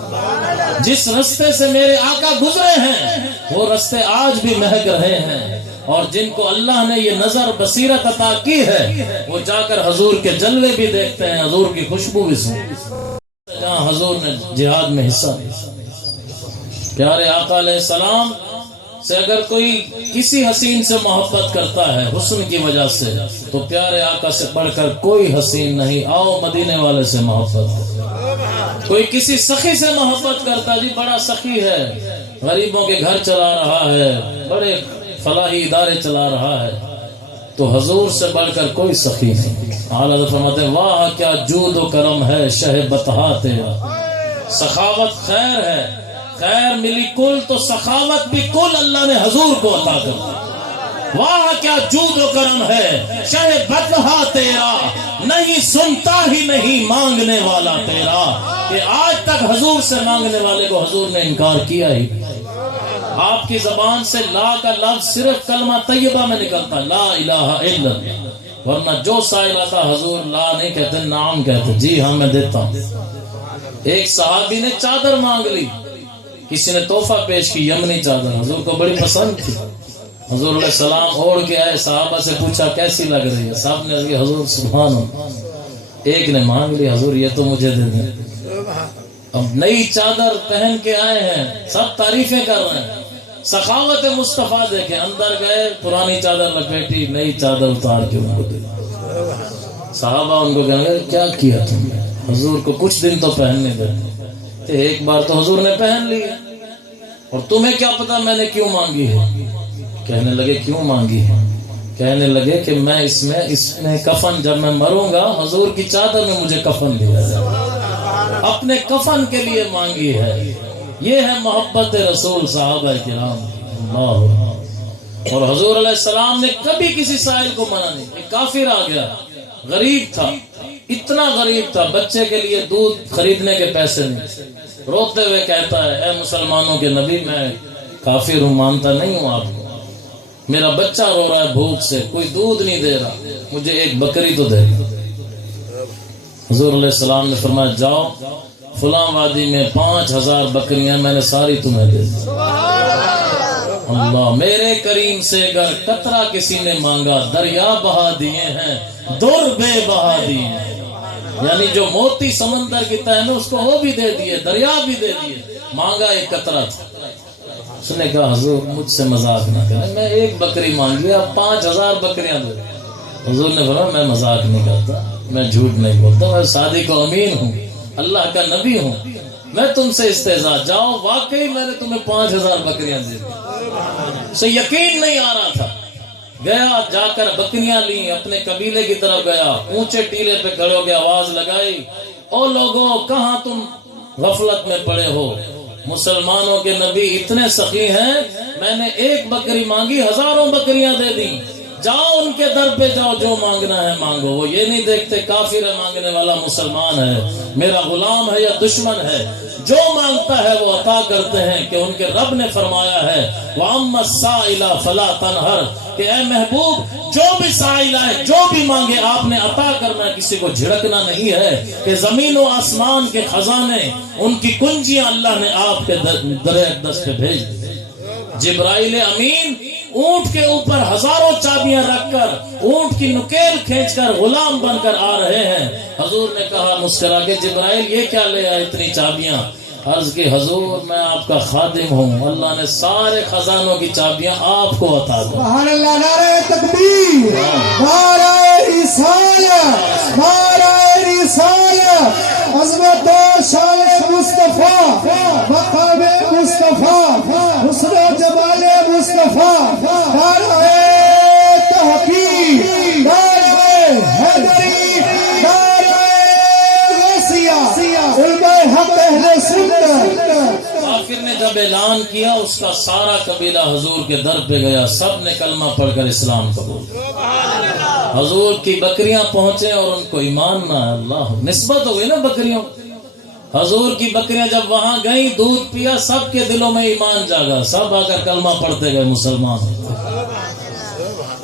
جس رستے سے میرے آقا گزرے ہیں وہ رستے آج بھی مہک رہے ہیں اور جن کو اللہ نے یہ نظر بصیرت عطا کی ہے وہ جا کر حضور کے جلوے بھی دیکھتے ہیں، حضور کی خوشبو بھی سنتے ہیں جہاں حضور نے جہاد میں حصہ لیا۔ پیارے آقا علیہ السلام سے اگر کوئی کسی حسین سے محبت کرتا ہے حسن کی وجہ سے، تو پیارے آقا سے بڑھ کر کوئی حسین نہیں۔ آؤ مدینے والے سے محبت کرو۔ کوئی کسی سخی سے محبت کرتا، جی بڑا سخی ہے، غریبوں کے گھر چلا رہا ہے، بڑے فلاحی ادارے چلا رہا ہے، تو حضور سے بڑھ کر کوئی سخی نہیں۔ اعلیٰ حضرت فرماتے ہیں واہ کیا جود و کرم ہے شہ بطحا تیرا، سخاوت خیر ہے، خیر ملی کل تو سخاوت بھی کل اللہ نے حضور کو عطا کر دی۔ واہ کیا جود و کرم ہے شہ بطحا تیرا، نہیں سنتا ہی نہیں مانگنے والا تیرا، کہ آج تک حضور سے مانگنے والے کو حضور نے انکار کیا ہی۔ آپ کی زبان سے لا کا لفظ صرف کلمہ طیبہ میں نکلتا، لا الہ الا اللہ، ورنہ جو سائل آتا حضور لا نہیں کہتے، نام کہتے، جی ہاں میں دیتا ہوں۔ ایک صحابی نے چادر مانگ لی، کسی نے تحفہ پیش کی یمنی چادر، حضور کو بڑی پسند تھی، حضور علیہ السلام اوڑھ کے آئے، صحابہ سے پوچھا کیسی لگ رہی ہے، سب نے کہا حضور سبحان اللہ۔ ایک نے مانگ لی، حضور یہ تو مجھے دے دیں۔ اب نئی چادر پہن کے آئے ہیں، سب تعریفیں کر رہے ہیں، سخاوت مصطفیٰ دیکھیں، اندر گئے پرانی چادر لپیٹی، نئی چادر اتار کے ان کو دے۔ صحابہ ان کو کہیں گے کیا کیا تم نے، حضور کو کچھ دن تو پہننے دے، ایک بار تو حضور نے پہن لی اور تمہیں کیا پتا میں نے کیوں مانگی ہے۔ کہنے لگے کیوں مانگی ہے؟ کہنے لگے کہ میں اس میں کفن، جب میں مروں گا حضور کی چادر میں مجھے کفن دیا جائے، اپنے کفن کے لیے مانگی ہے۔ یہ ہے محبت رسول صحابہ کرام اللہ۔ اور حضور علیہ السلام نے کبھی کسی سائل کو منع نہیں۔ ایک کافر آ گیا، غریب تھا، اتنا غریب تھا بچے کے لیے دودھ خریدنے کے پیسے نہیں، روتے ہوئے کہتا ہے اے مسلمانوں کے نبی میں کافر ہوں، مانتا نہیں ہوں آپ کو، میرا بچہ رو رہا ہے بھوک سے، کوئی دودھ نہیں دے رہا، مجھے ایک بکری تو دے۔ حضور علیہ السلام نے فرمایا جاؤ فلاں وادی میں 5000 بکریاں میں نے ساری تمہیں دے دی۔ اللہ میرے کریم سے اگر قطرہ کسی نے مانگا دریا بہا دیے ہیں، در بے بہا دیے ہیں، یعنی جو موتی سمندر کی تہ میں اس کو وہ بھی دے دیے، دریا بھی دے دیے، مانگا ایک قطرہ تھا۔ اس نے کہا حضور مجھ سے مذاق نہ کریں، میں ایک بکری مانگی اب 5000 بکریاں دے۔ حضور نے بولا میں مذاق نہیں کرتا، میں جھوٹ نہیں بولتا، میں صادق و امین ہوں، اللہ کا نبی ہوں، میں تم سے استہزاء، جاؤ واقعی میں نے تمہیں 5000 بکریاں دے دی۔ اسے یقین نہیں آ رہا تھا، گیا جا کر بکریاں لی، اپنے قبیلے کی طرف گیا، اونچے ٹیلے پہ کھڑے ہو کے آواز لگائی او لوگوں کہاں تم غفلت میں پڑے ہو، مسلمانوں کے نبی اتنے سخی ہیں، میں نے ایک بکری مانگی ہزاروں بکریاں دے دی، جاؤ ان کے در پہ جاؤ، جو مانگنا ہے مانگو۔ وہ یہ نہیں دیکھتے کافر ہے مانگنے والا مسلمان ہے، میرا غلام ہے یا دشمن ہے، جو مانگتا ہے وہ عطا کرتے ہیں، کہ ان کے رب نے فرمایا ہے وَأَمَّا السَّائِلَ فَلَا تَنْهَرْ، کہ اے محبوب جو بھی سائل آئے جو بھی مانگے آپ نے عطا کرنا، کسی کو جھڑکنا نہیں ہے، کہ زمین و آسمان کے خزانے ان کی کنجیاں اللہ نے آپ کے در اقدس پہ بھیج دی۔ جبرائیل امین اونٹ کے اوپر ہزاروں چابیاں رکھ کر اونٹ کی نکیل کھینچ کر غلام بن کر آ رہے ہیں۔ حضور نے کہا مسکرا کے جبرائیل یہ کیا لے آئے اتنی چابیاں؟ عرض کی حضور میں آپ کا خادم ہوں، اللہ نے سارے خزانوں کی چابیاں آپ کو عطا دی۔ سبحان اللہ، نعرہ تکبیر، نعرہ رسالت، نعرہ رسالت، عظمت و شان مصطفیٰ، مقام مصطفیٰ، حسن و جمال مصطفیٰ، نعرہ تحقیق، نعرہ حیدری، نعرہ غوثیہ، علماء حق اہل سنت۔ کافر نے جب اعلان کیا اس کا سارا قبیلہ حضور کے در پہ گیا، سب نے کلمہ پڑھ کر اسلام قبول کیا۔ حضور کی بکریاں پہنچے اور ان کو ایمان نہ، اللہ نسبت ہو گئی نا بکریوں، حضور کی بکریاں جب وہاں گئیں دودھ پیا، سب کے دلوں میں ایمان جاگا، سب آ کر کلمہ پڑھتے گئے مسلمان۔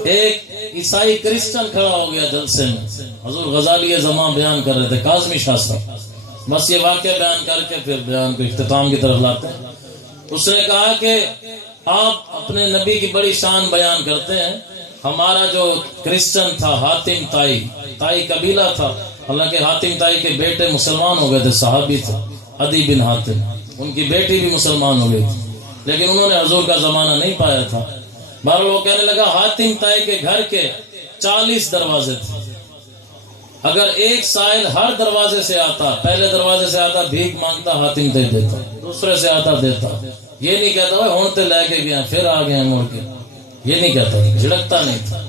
ایک عیسائی کرسچن کھڑا ہو گیا جلسے میں، حضور غزالی زمان بیان کر رہے تھے، کاظمی شاہ صاحب، بس یہ واقعہ بیان کر کے پھر بیان کو اختتام کی طرف لاتے ہیں۔ اس نے کہا کہ آپ اپنے نبی کی بڑی شان بیان کرتے ہیں، ہمارا جو کرسچن تھا حاتم تائی قبیلہ تھا، حالانکہ حاتم تائی کے بیٹے مسلمان ہو گئے تھے، صحابی تھے، عدی بن حاتم، ان کی بیٹی بھی مسلمان ہو گئی تھی، لیکن انہوں نے حضور کا زمانہ نہیں پایا تھا۔ بہرحال وہ کہنے لگا حاتم تائی کے گھر کے 40 دروازے تھے، اگر ایک سائل ہر دروازے سے آتا، پہلے دروازے سے آتا بھیک مانگتا، حاتم تائی دیتا، دوسرے سے آتا دیتا، یہ نہیں کہتا وہ ہونتے لے کے گیا پھر آ گئے مڑ کے، یہ نہیں کہتا، جھڑکتا نہیں تھا،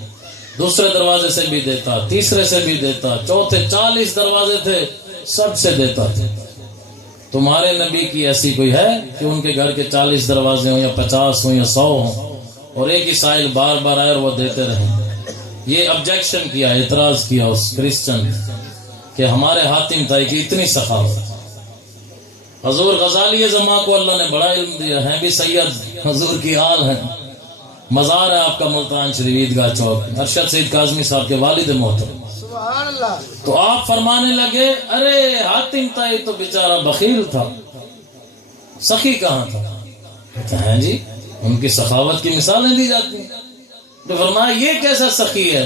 دوسرے دروازے سے بھی دیتا، تیسرے سے بھی دیتا، چوتھے 40 دروازے تھے سب سے دیتا تھا۔ تمہارے نبی کی ایسی کوئی ہے کہ ان کے گھر کے 40 دروازے ہوں یا 50 ہوں یا 100 ہوں اور ایک ہی سائل بار بار آئے اور وہ دیتے رہیں؟ یہ آبجیکشن کیا، اعتراض کیا اس کرسچن کہ ہمارے حاتم تائی کی اتنی سخاوت۔ حضور غزالی زماں کو اللہ نے بڑا علم دیا ہے، بھی سید حضور کی آل ہے، مزار ہے آپ کا ملتان شریف عیدگاہ چوک، ارشد سید کاظمی صاحب کے والد محترم۔ سبحان اللہ۔ تو آپ فرمانے لگے ارے حاتم تائی تو بیچارہ بخیل تھا، سخی کہاں تھا؟ کہتے ہیں جی ان کی سخاوت کی مثالیں دی جاتی ہیں۔ تو فرمایا یہ کیسا سخی ہے،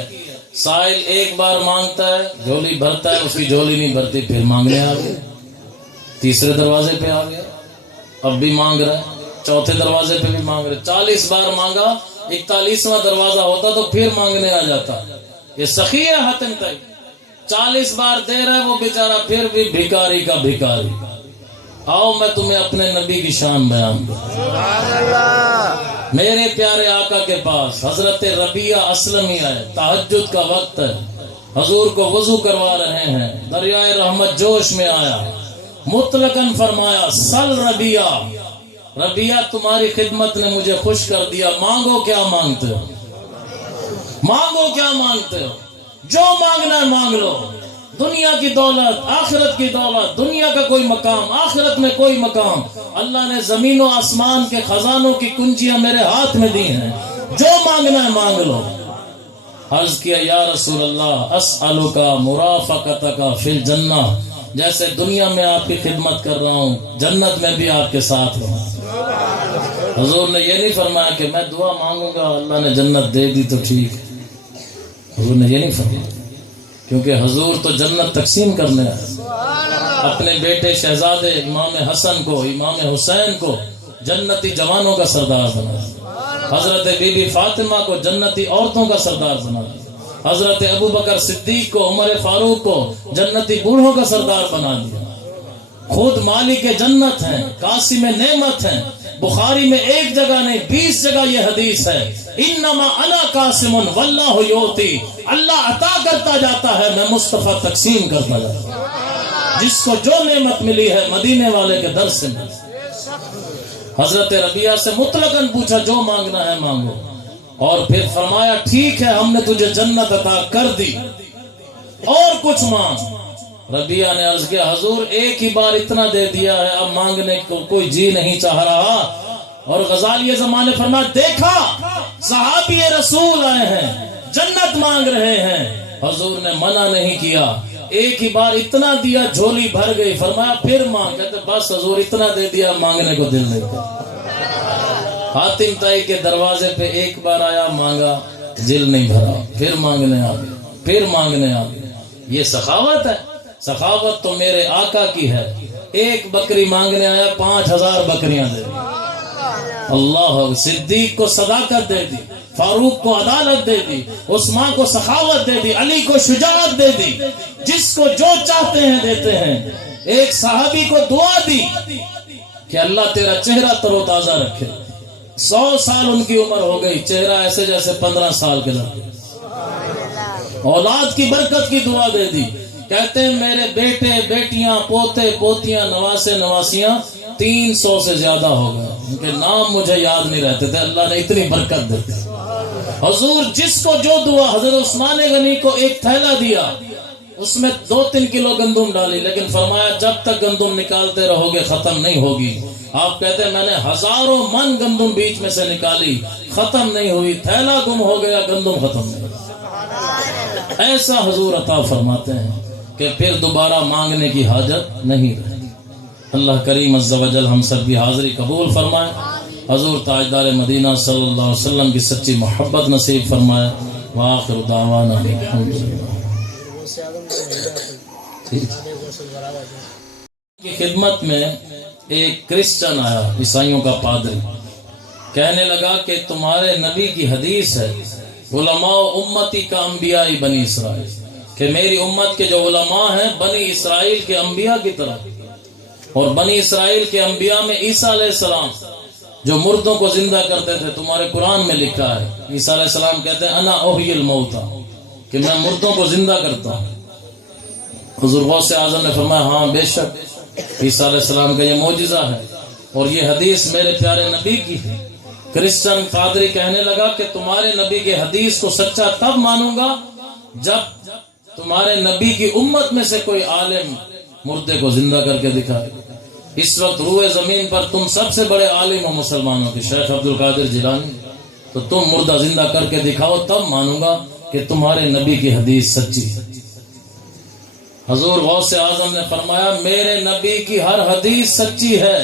سائل ایک بار مانگتا ہے جھولی بھرتا ہے، اس کی جھولی نہیں بھرتی پھر مانگنے آ گیا، تیسرے دروازے پہ آ گیا اب بھی مانگ رہا ہے، چوتھے دروازے پہ بھی مانگ رہے، 40 بار مانگا، 41واں دروازہ ہوتا تو پھر مانگنے آ جاتا۔ یہ سخی ہے حاتم تائی، 40 بار دے رہا ہے وہ بیچارہ پھر بھی بھکاری کا بھکاری۔ آؤ میں تمہیں اپنے نبی کی شان بیان دوں۔ میرے پیارے آقا کے پاس حضرت ربیہ اسلمی آئے، تہجد کا وقت ہے، حضور کو وضو کروا رہے ہیں، دریائے رحمت جوش میں آیا، مطلقاً فرمایا سل ربیہ، ربیہ تمہاری خدمت نے مجھے خوش کر دیا، مانگو کیا مانگتے ہو، مانگو کیا مانگتے ہو، جو مانگنا ہے مانگ لو، دنیا کی دولت، آخرت کی دولت، دنیا کا کوئی مقام، آخرت میں کوئی مقام، اللہ نے زمین و آسمان کے خزانوں کی کنجیاں میرے ہاتھ میں دی ہیں، جو مانگنا ہے مانگ لو۔ عرض کیا یا رسول اللہ اسألک مرافقتک فی الجنہ، جیسے دنیا میں آپ کی خدمت کر رہا ہوں جنت میں بھی آپ کے ساتھ رہوں۔ حضور نے یہ نہیں فرمایا کہ میں دعا مانگوں گا اللہ نے جنت دے دی تو ٹھیک، حضور نے یہ نہیں فرمایا، کیونکہ حضور تو جنت تقسیم کرنے آئے، اپنے بیٹے شہزادے امام حسن کو، امام حسین کو جنتی جوانوں کا سردار بنا دیا، حضرت بی بی فاطمہ کو جنتی عورتوں کا سردار بنا دیا، حضرت ابو بکر صدیق کو، عمر فاروق کو جنتی بوڑھوں کا سردار بنا دیا۔ خود مالک جنت ہیں، قاسم نعمت ہیں، بخاری میں ایک جگہ نہیں 20 جگہ یہ حدیث ہے، انما انا قاسم واللہ یعطی، اللہ عطا کرتا جاتا ہے میں مصطفیٰ تقسیم کرتا جاتا ہوں، جس کو جو نعمت ملی ہے مدینے والے کے در سے ملی۔ حضرت ربیہ سے مطلقاً پوچھا جو مانگنا ہے مانگو، اور پھر فرمایا ٹھیک ہے ہم نے تجھے جنت عطا کر دی، اور کچھ مانگ۔ ربیہ نے عرض کیا حضور ایک ہی بار اتنا دے دیا ہے، اب مانگنے کو کوئی جی نہیں چاہ رہا۔ اور غزالی زمانے نے فرمایا دیکھا صحابی رسول آئے ہیں جنت مانگ رہے ہیں، حضور نے منع نہیں کیا، ایک ہی بار اتنا دیا جھولی بھر گئی، فرمایا پھر مانگ، کہتے بس حضور اتنا دے دیا مانگنے کو دل نہیں کرتا۔ حاتم تائی کے دروازے پہ ایک بار آیا مانگا، دل نہیں بھرا، پھر مانگنے آ گیا، پھر مانگنے آ گیا۔ یہ سخاوت ہے، سخاوت تو میرے آقا کی ہے، ایک بکری مانگنے آیا 5000 بکریاں دے دی، اللہ صدیق کو صداقت دے دی، فاروق کو عدالت دے دی، عثمان کو سخاوت دے دی، علی کو شجاعت دے دی، جس کو جو چاہتے ہیں دیتے ہیں۔ ایک صحابی کو دعا دی کہ اللہ تیرا چہرہ تر و تازہ رکھے، 100 سال ان کی عمر ہو گئی، چہرہ ایسے جیسے 15 سال کے لگے۔ اولاد کی برکت کی دعا دے دی، کہتے ہیں میرے بیٹے بیٹیاں پوتے پوتیاں نواسے نواسیاں 300 سے زیادہ ہو گئے، ان کے نام مجھے یاد نہیں رہتے تھے، اللہ نے اتنی برکت دی۔ حضور جس کو جو دعا، حضرت عثمان غنی کو ایک تھیلا دیا، اس میں 2-3 کلو گندم ڈالی، لیکن فرمایا جب تک گندم نکالتے رہو گے ختم نہیں ہوگی۔ آپ کہتے ہیں میں نے ہزاروں من گندم بیچ میں سے نکالی، ختم نہیں ہوئی، تھیلا گم ہو گیا، گندم ختم نہیں ہوئی۔ ایسا حضور عطا فرماتے ہیں کہ پھر دوبارہ مانگنے کی حاجت نہیں رہتی۔ اللہ کریم عز و جل ہم سب کی حاضری قبول فرمائے، حضور تاجدار مدینہ صلی اللہ علیہ وسلم کی سچی محبت نصیب فرمائے۔ وآخر دعوانا الحمدللہ۔ کی خدمت میں ایک کرسچن آیا، عیسائیوں کا پادری، کہنے لگا کہ تمہارے نبی کی حدیث ہے علماء امتی کا انبیاء بنی اسرائیل، کہ میری امت کے جو علماء ہیں بنی اسرائیل کے انبیاء کی طرح، اور بنی اسرائیل کے انبیاء میں عیسیٰ علیہ السلام جو مردوں کو زندہ کرتے تھے، تمہارے قرآن میں لکھا ہے عیسیٰ علیہ السلام کہتے ہیں انا احیی الموتى، کہ میں مردوں کو زندہ کرتا ہوں۔ حضور غوث اعظم نے فرمایا ہاں بے شک عیسیٰ علیہ السلام کا یہ معجزہ ہے اور یہ حدیث میرے پیارے نبی کی ہے۔ کرسچن پادری کہنے لگا کہ تمہارے نبی کے حدیث کو سچا تب مانوں گا جب تمہارے نبی کی امت میں سے کوئی عالم مردے کو زندہ کر کے دکھائے۔ اس وقت روئے زمین پر تم سب سے بڑے عالم ہو مسلمانوں کے، شیخ عبد القادر جیلانی، تو تم مردہ زندہ کر کے دکھاؤ تب مانوں گا کہ تمہارے نبی کی حدیث سچی ہے۔ حضور غوث اعظم نے فرمایا میرے نبی کی ہر حدیث سچی ہے،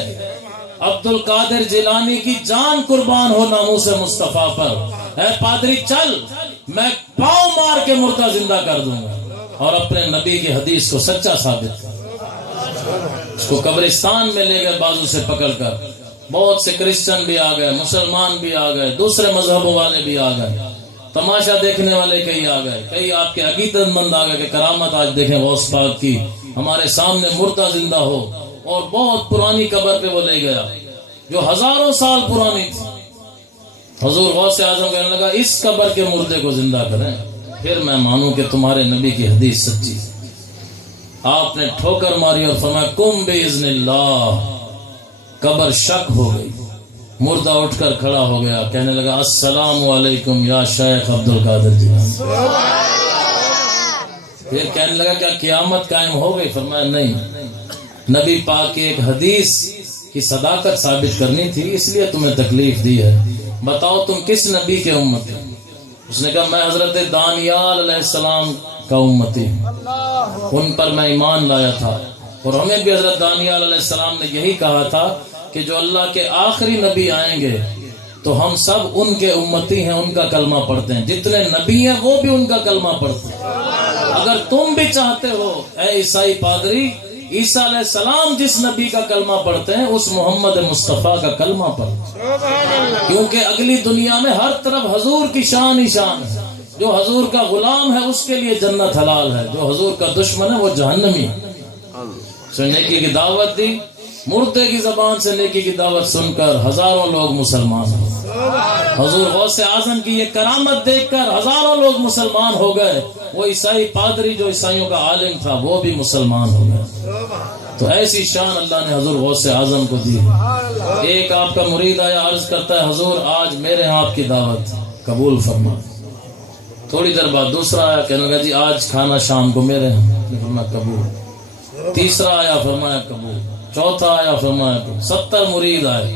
عبد القادر جیلانی کی جان قربان ہو ناموس مصطفیٰ پر، اے پادری چل میں پاؤں مار کے مردہ زندہ کر دوں گا اور اپنے نبی کی حدیث کو سچا ثابت کر۔ اس کو قبرستان میں لے گئے بازو سے پکڑ کر، بہت سے کرسچن بھی آ گئے، مسلمان بھی آ گئے، دوسرے مذہبوں والے بھی آ گئے، تماشا دیکھنے والے کئی آ گئے، کئی آپ کے عقیدت مند آ گئے کہ کرامت آج دیکھیں غوث پاک کی، ہمارے سامنے مردہ زندہ ہو، اور بہت پرانی قبر پہ وہ لے گیا جو ہزاروں سال پرانی تھی۔ حضور غوث اعظم کہنے لگا اس قبر کے مردے کو زندہ کریں پھر میں مانوں کہ تمہارے نبی کی حدیث سچی ہے۔ آپ نے ٹھوکر ماری اور فرمایا قم باذن اللہ، قبر شک ہو گئی، مردہ اٹھ کر کھڑا ہو گیا، کہنے لگا السلام علیکم یا شیخ عبد القادر جیلانی۔ پھر کہنے لگا کیا قیامت قائم ہو گئی؟ فرمایا نہیں، نبی پاک کی ایک حدیث کی صداقت ثابت کرنی تھی اس لیے تمہیں تکلیف دی ہے، بتاؤ تم کس نبی کے امتی؟ اس نے کہا میں حضرت دانیال علیہ السلام کا امتی ہوں، ان پر میں ایمان لایا تھا، اور ہمیں بھی حضرت دانیال علیہ السلام نے یہی کہا تھا کہ جو اللہ کے آخری نبی آئیں گے تو ہم سب ان کے امتی ہیں، ان کا کلمہ پڑھتے ہیں، جتنے نبی ہیں وہ بھی ان کا کلمہ پڑھتے ہیں۔ اگر تم بھی چاہتے ہو اے عیسائی پادری، عیسیٰ علیہ السلام جس نبی کا کلمہ پڑھتے ہیں اس محمد مصطفیٰ کا کلمہ پڑھو، کیونکہ اگلی دنیا میں ہر طرف حضور کی شان ہی شان ہے، جو حضور کا غلام ہے اس کے لیے جنت حلال ہے، جو حضور کا دشمن ہے وہ جہنمی ہے۔ نیکی کی دعوت دی، مردے کی زبان سے نیکی کی دعوت سن کر ہزاروں لوگ مسلمان ہو، حضور غوث اعظم کی یہ کرامت دیکھ کر ہزاروں لوگ مسلمان ہو گئے، وہ عیسائی پادری جو عیسائیوں کا عالم تھا وہ بھی مسلمان ہو گئے۔ تو ایسی شان اللہ نے حضور غوث اعظم کو دی ہے۔ ایک آپ کا مرید آیا عرض کرتا ہے حضور آج میرے ہاں آپ کی دعوت قبول فرما۔ تھوڑی دیر بعد دوسرا آیا، کہنے لگا جی آج کھانا شام کو میرے ہاں، فرمایا قبول۔ تیسرا آیا فرمایا قبول، چوتھا آیا فرمایا قبول، 70 مرید آئے،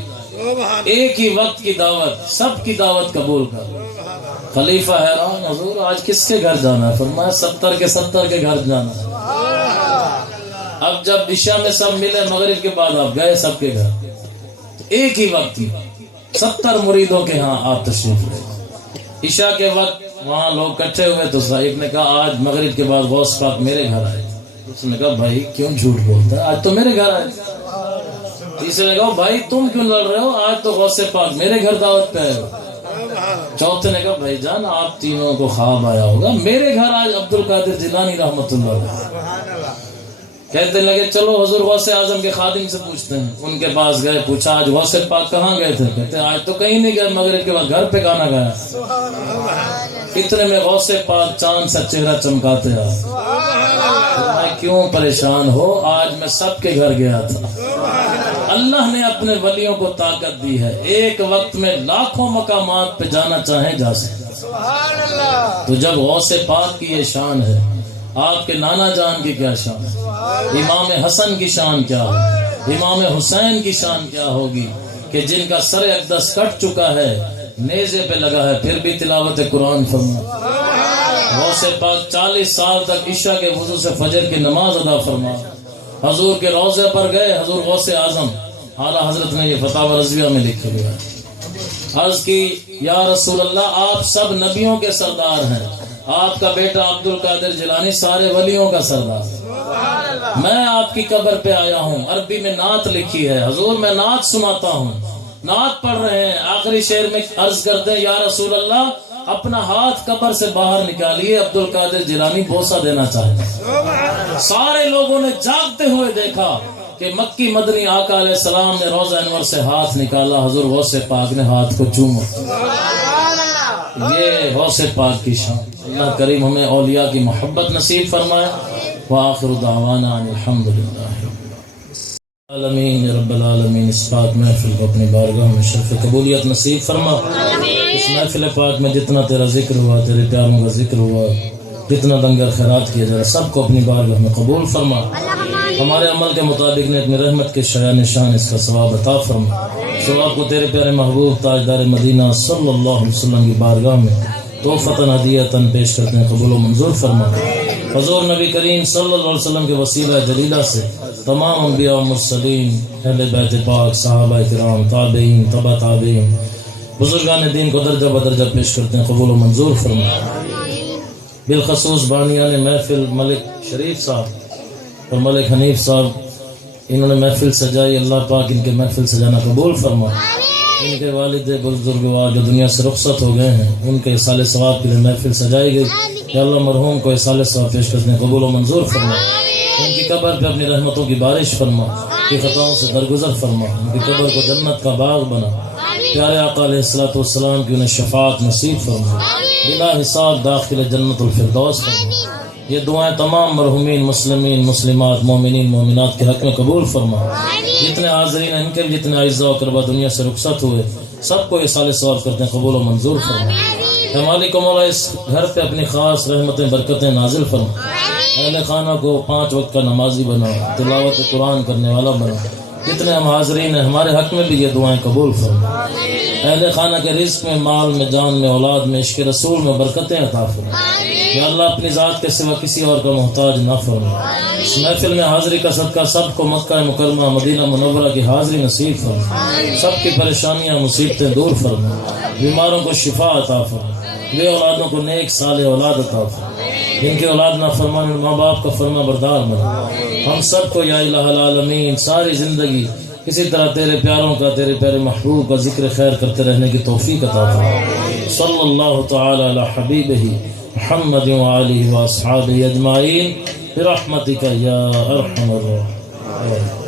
ایک ہی وقت کی دعوت، سب کی دعوت قبول کر۔ خلیفہ حیران حضور آج کس کے گھر جانا ہے؟ فرمایا 70 کے 70 کے گھر جانا ہے۔ اب جب عشاء میں سب ملے مغرب کے بعد آپ گئے سب کے گھر، ایک ہی وقت 70 مریدوں کے ہاں آپ تشریف لے۔ عشاء کے وقت وہاں لوگ اکٹھے ہوئے تو ایک نے کہا آج مغرب کے بعد غوث پاک میرے گھر آئے، اس نے کہا بھائی کیوں جھوٹ بولتا ہے، آج تو میرے گھر آئے۔ تیسرے نے کہا بھائی تم کیوں لڑ رہے ہو، آج تو غوث پاک میرے گھر دعوت پہ آئے۔ چوتھے نے کہا بھائی جان آپ تینوں کو خواب آیا ہوگا، میرے گھر آج عبد القادر جیلانی رحمت اللہ علیہ۔ کہتے لگے چلو حضور غوث اعظم کے خادم سے پوچھتے ہیں، ان کے پاس گئے، پوچھا آج غوث پاک کہاں گئے تھے؟ کہتے آج تو کہیں نہیں گئے، مغرب کے بعد گھر پہ گانا گایا۔ اتنے میں غوث پاک چاند سا چہرہ چمکاتے ہیں، کیوں پریشان ہو، آج میں سب کے گھر گیا تھا۔ اللہ نے اپنے ولیوں کو طاقت دی ہے، ایک وقت میں لاکھوں مقامات پہ جانا چاہیں جا سکتے۔ تو جب غوث پاک کی یہ شان ہے، آپ کے نانا جان کی کیا شان ہے، امام حسن کی شان کیا ہے، امام حسین کی شان کیا ہوگی کہ جن کا سر اقدس کٹ چکا ہے، نیزے پہ لگا ہے، پھر بھی تلاوت قرآن فرما۔ غوث پاک 40 سال تک عشاء کے وضو سے فجر کی نماز ادا فرما، حضور کے روضے پر گئے، حضور غوث اعظم اعلیٰ حضرت نے یہ فتاوی رضویہ میں لکھ لیا، عرض کی یا رسول اللہ آپ سب نبیوں کے سردار ہیں، آپ کا بیٹا عبد القادر جیلانی سارے ولیوں کا سردار ہے، میں آپ کی قبر پہ آیا ہوں، عربی میں نعت لکھی ہے، حضور میں نعت سناتا ہوں، نعت پڑھ رہے ہیں، آخری شعر میں عرض کرتے ہیں یا رسول اللہ اپنا ہاتھ قبر سے باہر نکالیے، عبد القادر جیلانی بوسہ دینا چاہتے ہیں۔ سارے لوگوں نے جاگتے ہوئے دیکھا کہ مکی مدنی آقا علیہ السلام نے روضہ انور سے ہاتھ نکالا، حضور غوث پاک نے ہاتھ کو چوما۔ یہ غوث پاک کی شان، اللہ کریم ہمیں اولیاء کی محبت نصیب فرمائے۔ وآخر دعوانا ان الحمدللہ العالمین رب العالمین۔ اس پاک محفل کو اپنی بارگاہ میں شرف قبولیت نصیب فرما۔ اس محفل پاک میں جتنا تیرا ذکر ہوا، تیرے پیاروں کا ذکر ہوا، جتنا لنگر خیرات کیا جائے، سب کو اپنی بارگاہ میں قبول فرما۔ ہمارے عمل کے مطابق نے اپنی رحمت کے شایع نشان اس کا ثواب عطا فرما۔ ثواب کو تیرے پیارے محبوب تاجدار مدینہ صلی اللہ علیہ وسلم کی بارگاہ میں تحفتاً ہدیۃً پیش کرتے ہیں، قبول و منظور فرما۔ حضور نبی کریم صلی اللہ علیہ وسلم کے وسیلہ جلیلہ سے تمام انبیاء و مرسلین، اہل بیت پاک، صحابہ کرام، تابعین، تبع تابعین، بزرگان دین کو درجہ بدرجہ پیش کرتے ہیں، قبول و منظور فرما۔ بالخصوص بانیان محفل ملک شریف صاحب اور ملک حنیف صاحب، انہوں نے محفل سجائی، اللہ پاک ان کے محفل سجانا قبول فرما۔ ان کے والد بزرگوار جو دنیا سے رخصت ہو گئے ہیں، ان کے اصال ثواب کے لیے محفل سجائی گئی، یا اللہ مرحوم کو اصال ثواب پیش کرتے ہیں، قبول و منظور فرما۔ ان کی قبر پہ اپنی رحمتوں کی بارش فرما، ان کی خطاؤں سے درگزر فرما، ان کی قبر کو جنت کا باغ بنا، پیارے آقا علیہ الصلوۃ والسلام کی انہیں شفاعت نصیب فرما، بلا حساب داخل جنت الفردوس فرما۔ یہ دعائیں تمام مرحومین مسلمین مسلمات مومنین مومنات کے حق میں قبول فرما۔ جتنے حاضرین ہیں ان کے بھی جتنے اعزاء و اقربا دنیا سے رخصت ہوئے، سب کو یہ سال ثواب کرتے ہیں، قبول و منظور فرما۔ اے مالک و مولا، اس گھر پہ اپنی خاص رحمتیں برکتیں نازل فرما، اہل خانہ کو 5 وقت کا نمازی بنا، تلاوت قرآن کرنے والا بنا۔ جتنے ہم حاضرین ہیں ہمارے حق میں بھی یہ دعائیں قبول فرما۔ اہل خانہ کے رزق میں، مال میں، جان میں، اولاد میں، عشق رسول میں برکتیں عطا فرما۔ یا اللہ اپنی ذات کے سوا کسی اور کا محتاج نہ فرما۔ اس محفل میں حاضری کا صدقہ سب کو مکہ مکرمہ مدینہ منورہ کی حاضری نصیب فرما، سب کی پریشانیاں مصیبتیں دور فرما، بیماروں کو شفا عطا فرما، بے اولادوں کو نیک صالح اولاد عطا فرما، جن کی اولاد نافرمان ماں باپ کا فرما بردار بنا۔ ہم سب کو یا الہ العالمین ساری زندگی کسی طرح تیرے پیاروں کا، تیرے پیارے محبوب کا ذکر خیر کرتے رہنے کی توفیق عطا فرما۔ صلی اللہ تعالی علی حبیبہ محمد وآلہ واصحابہ اجمعین برحمتک یا ارحم الراحمین۔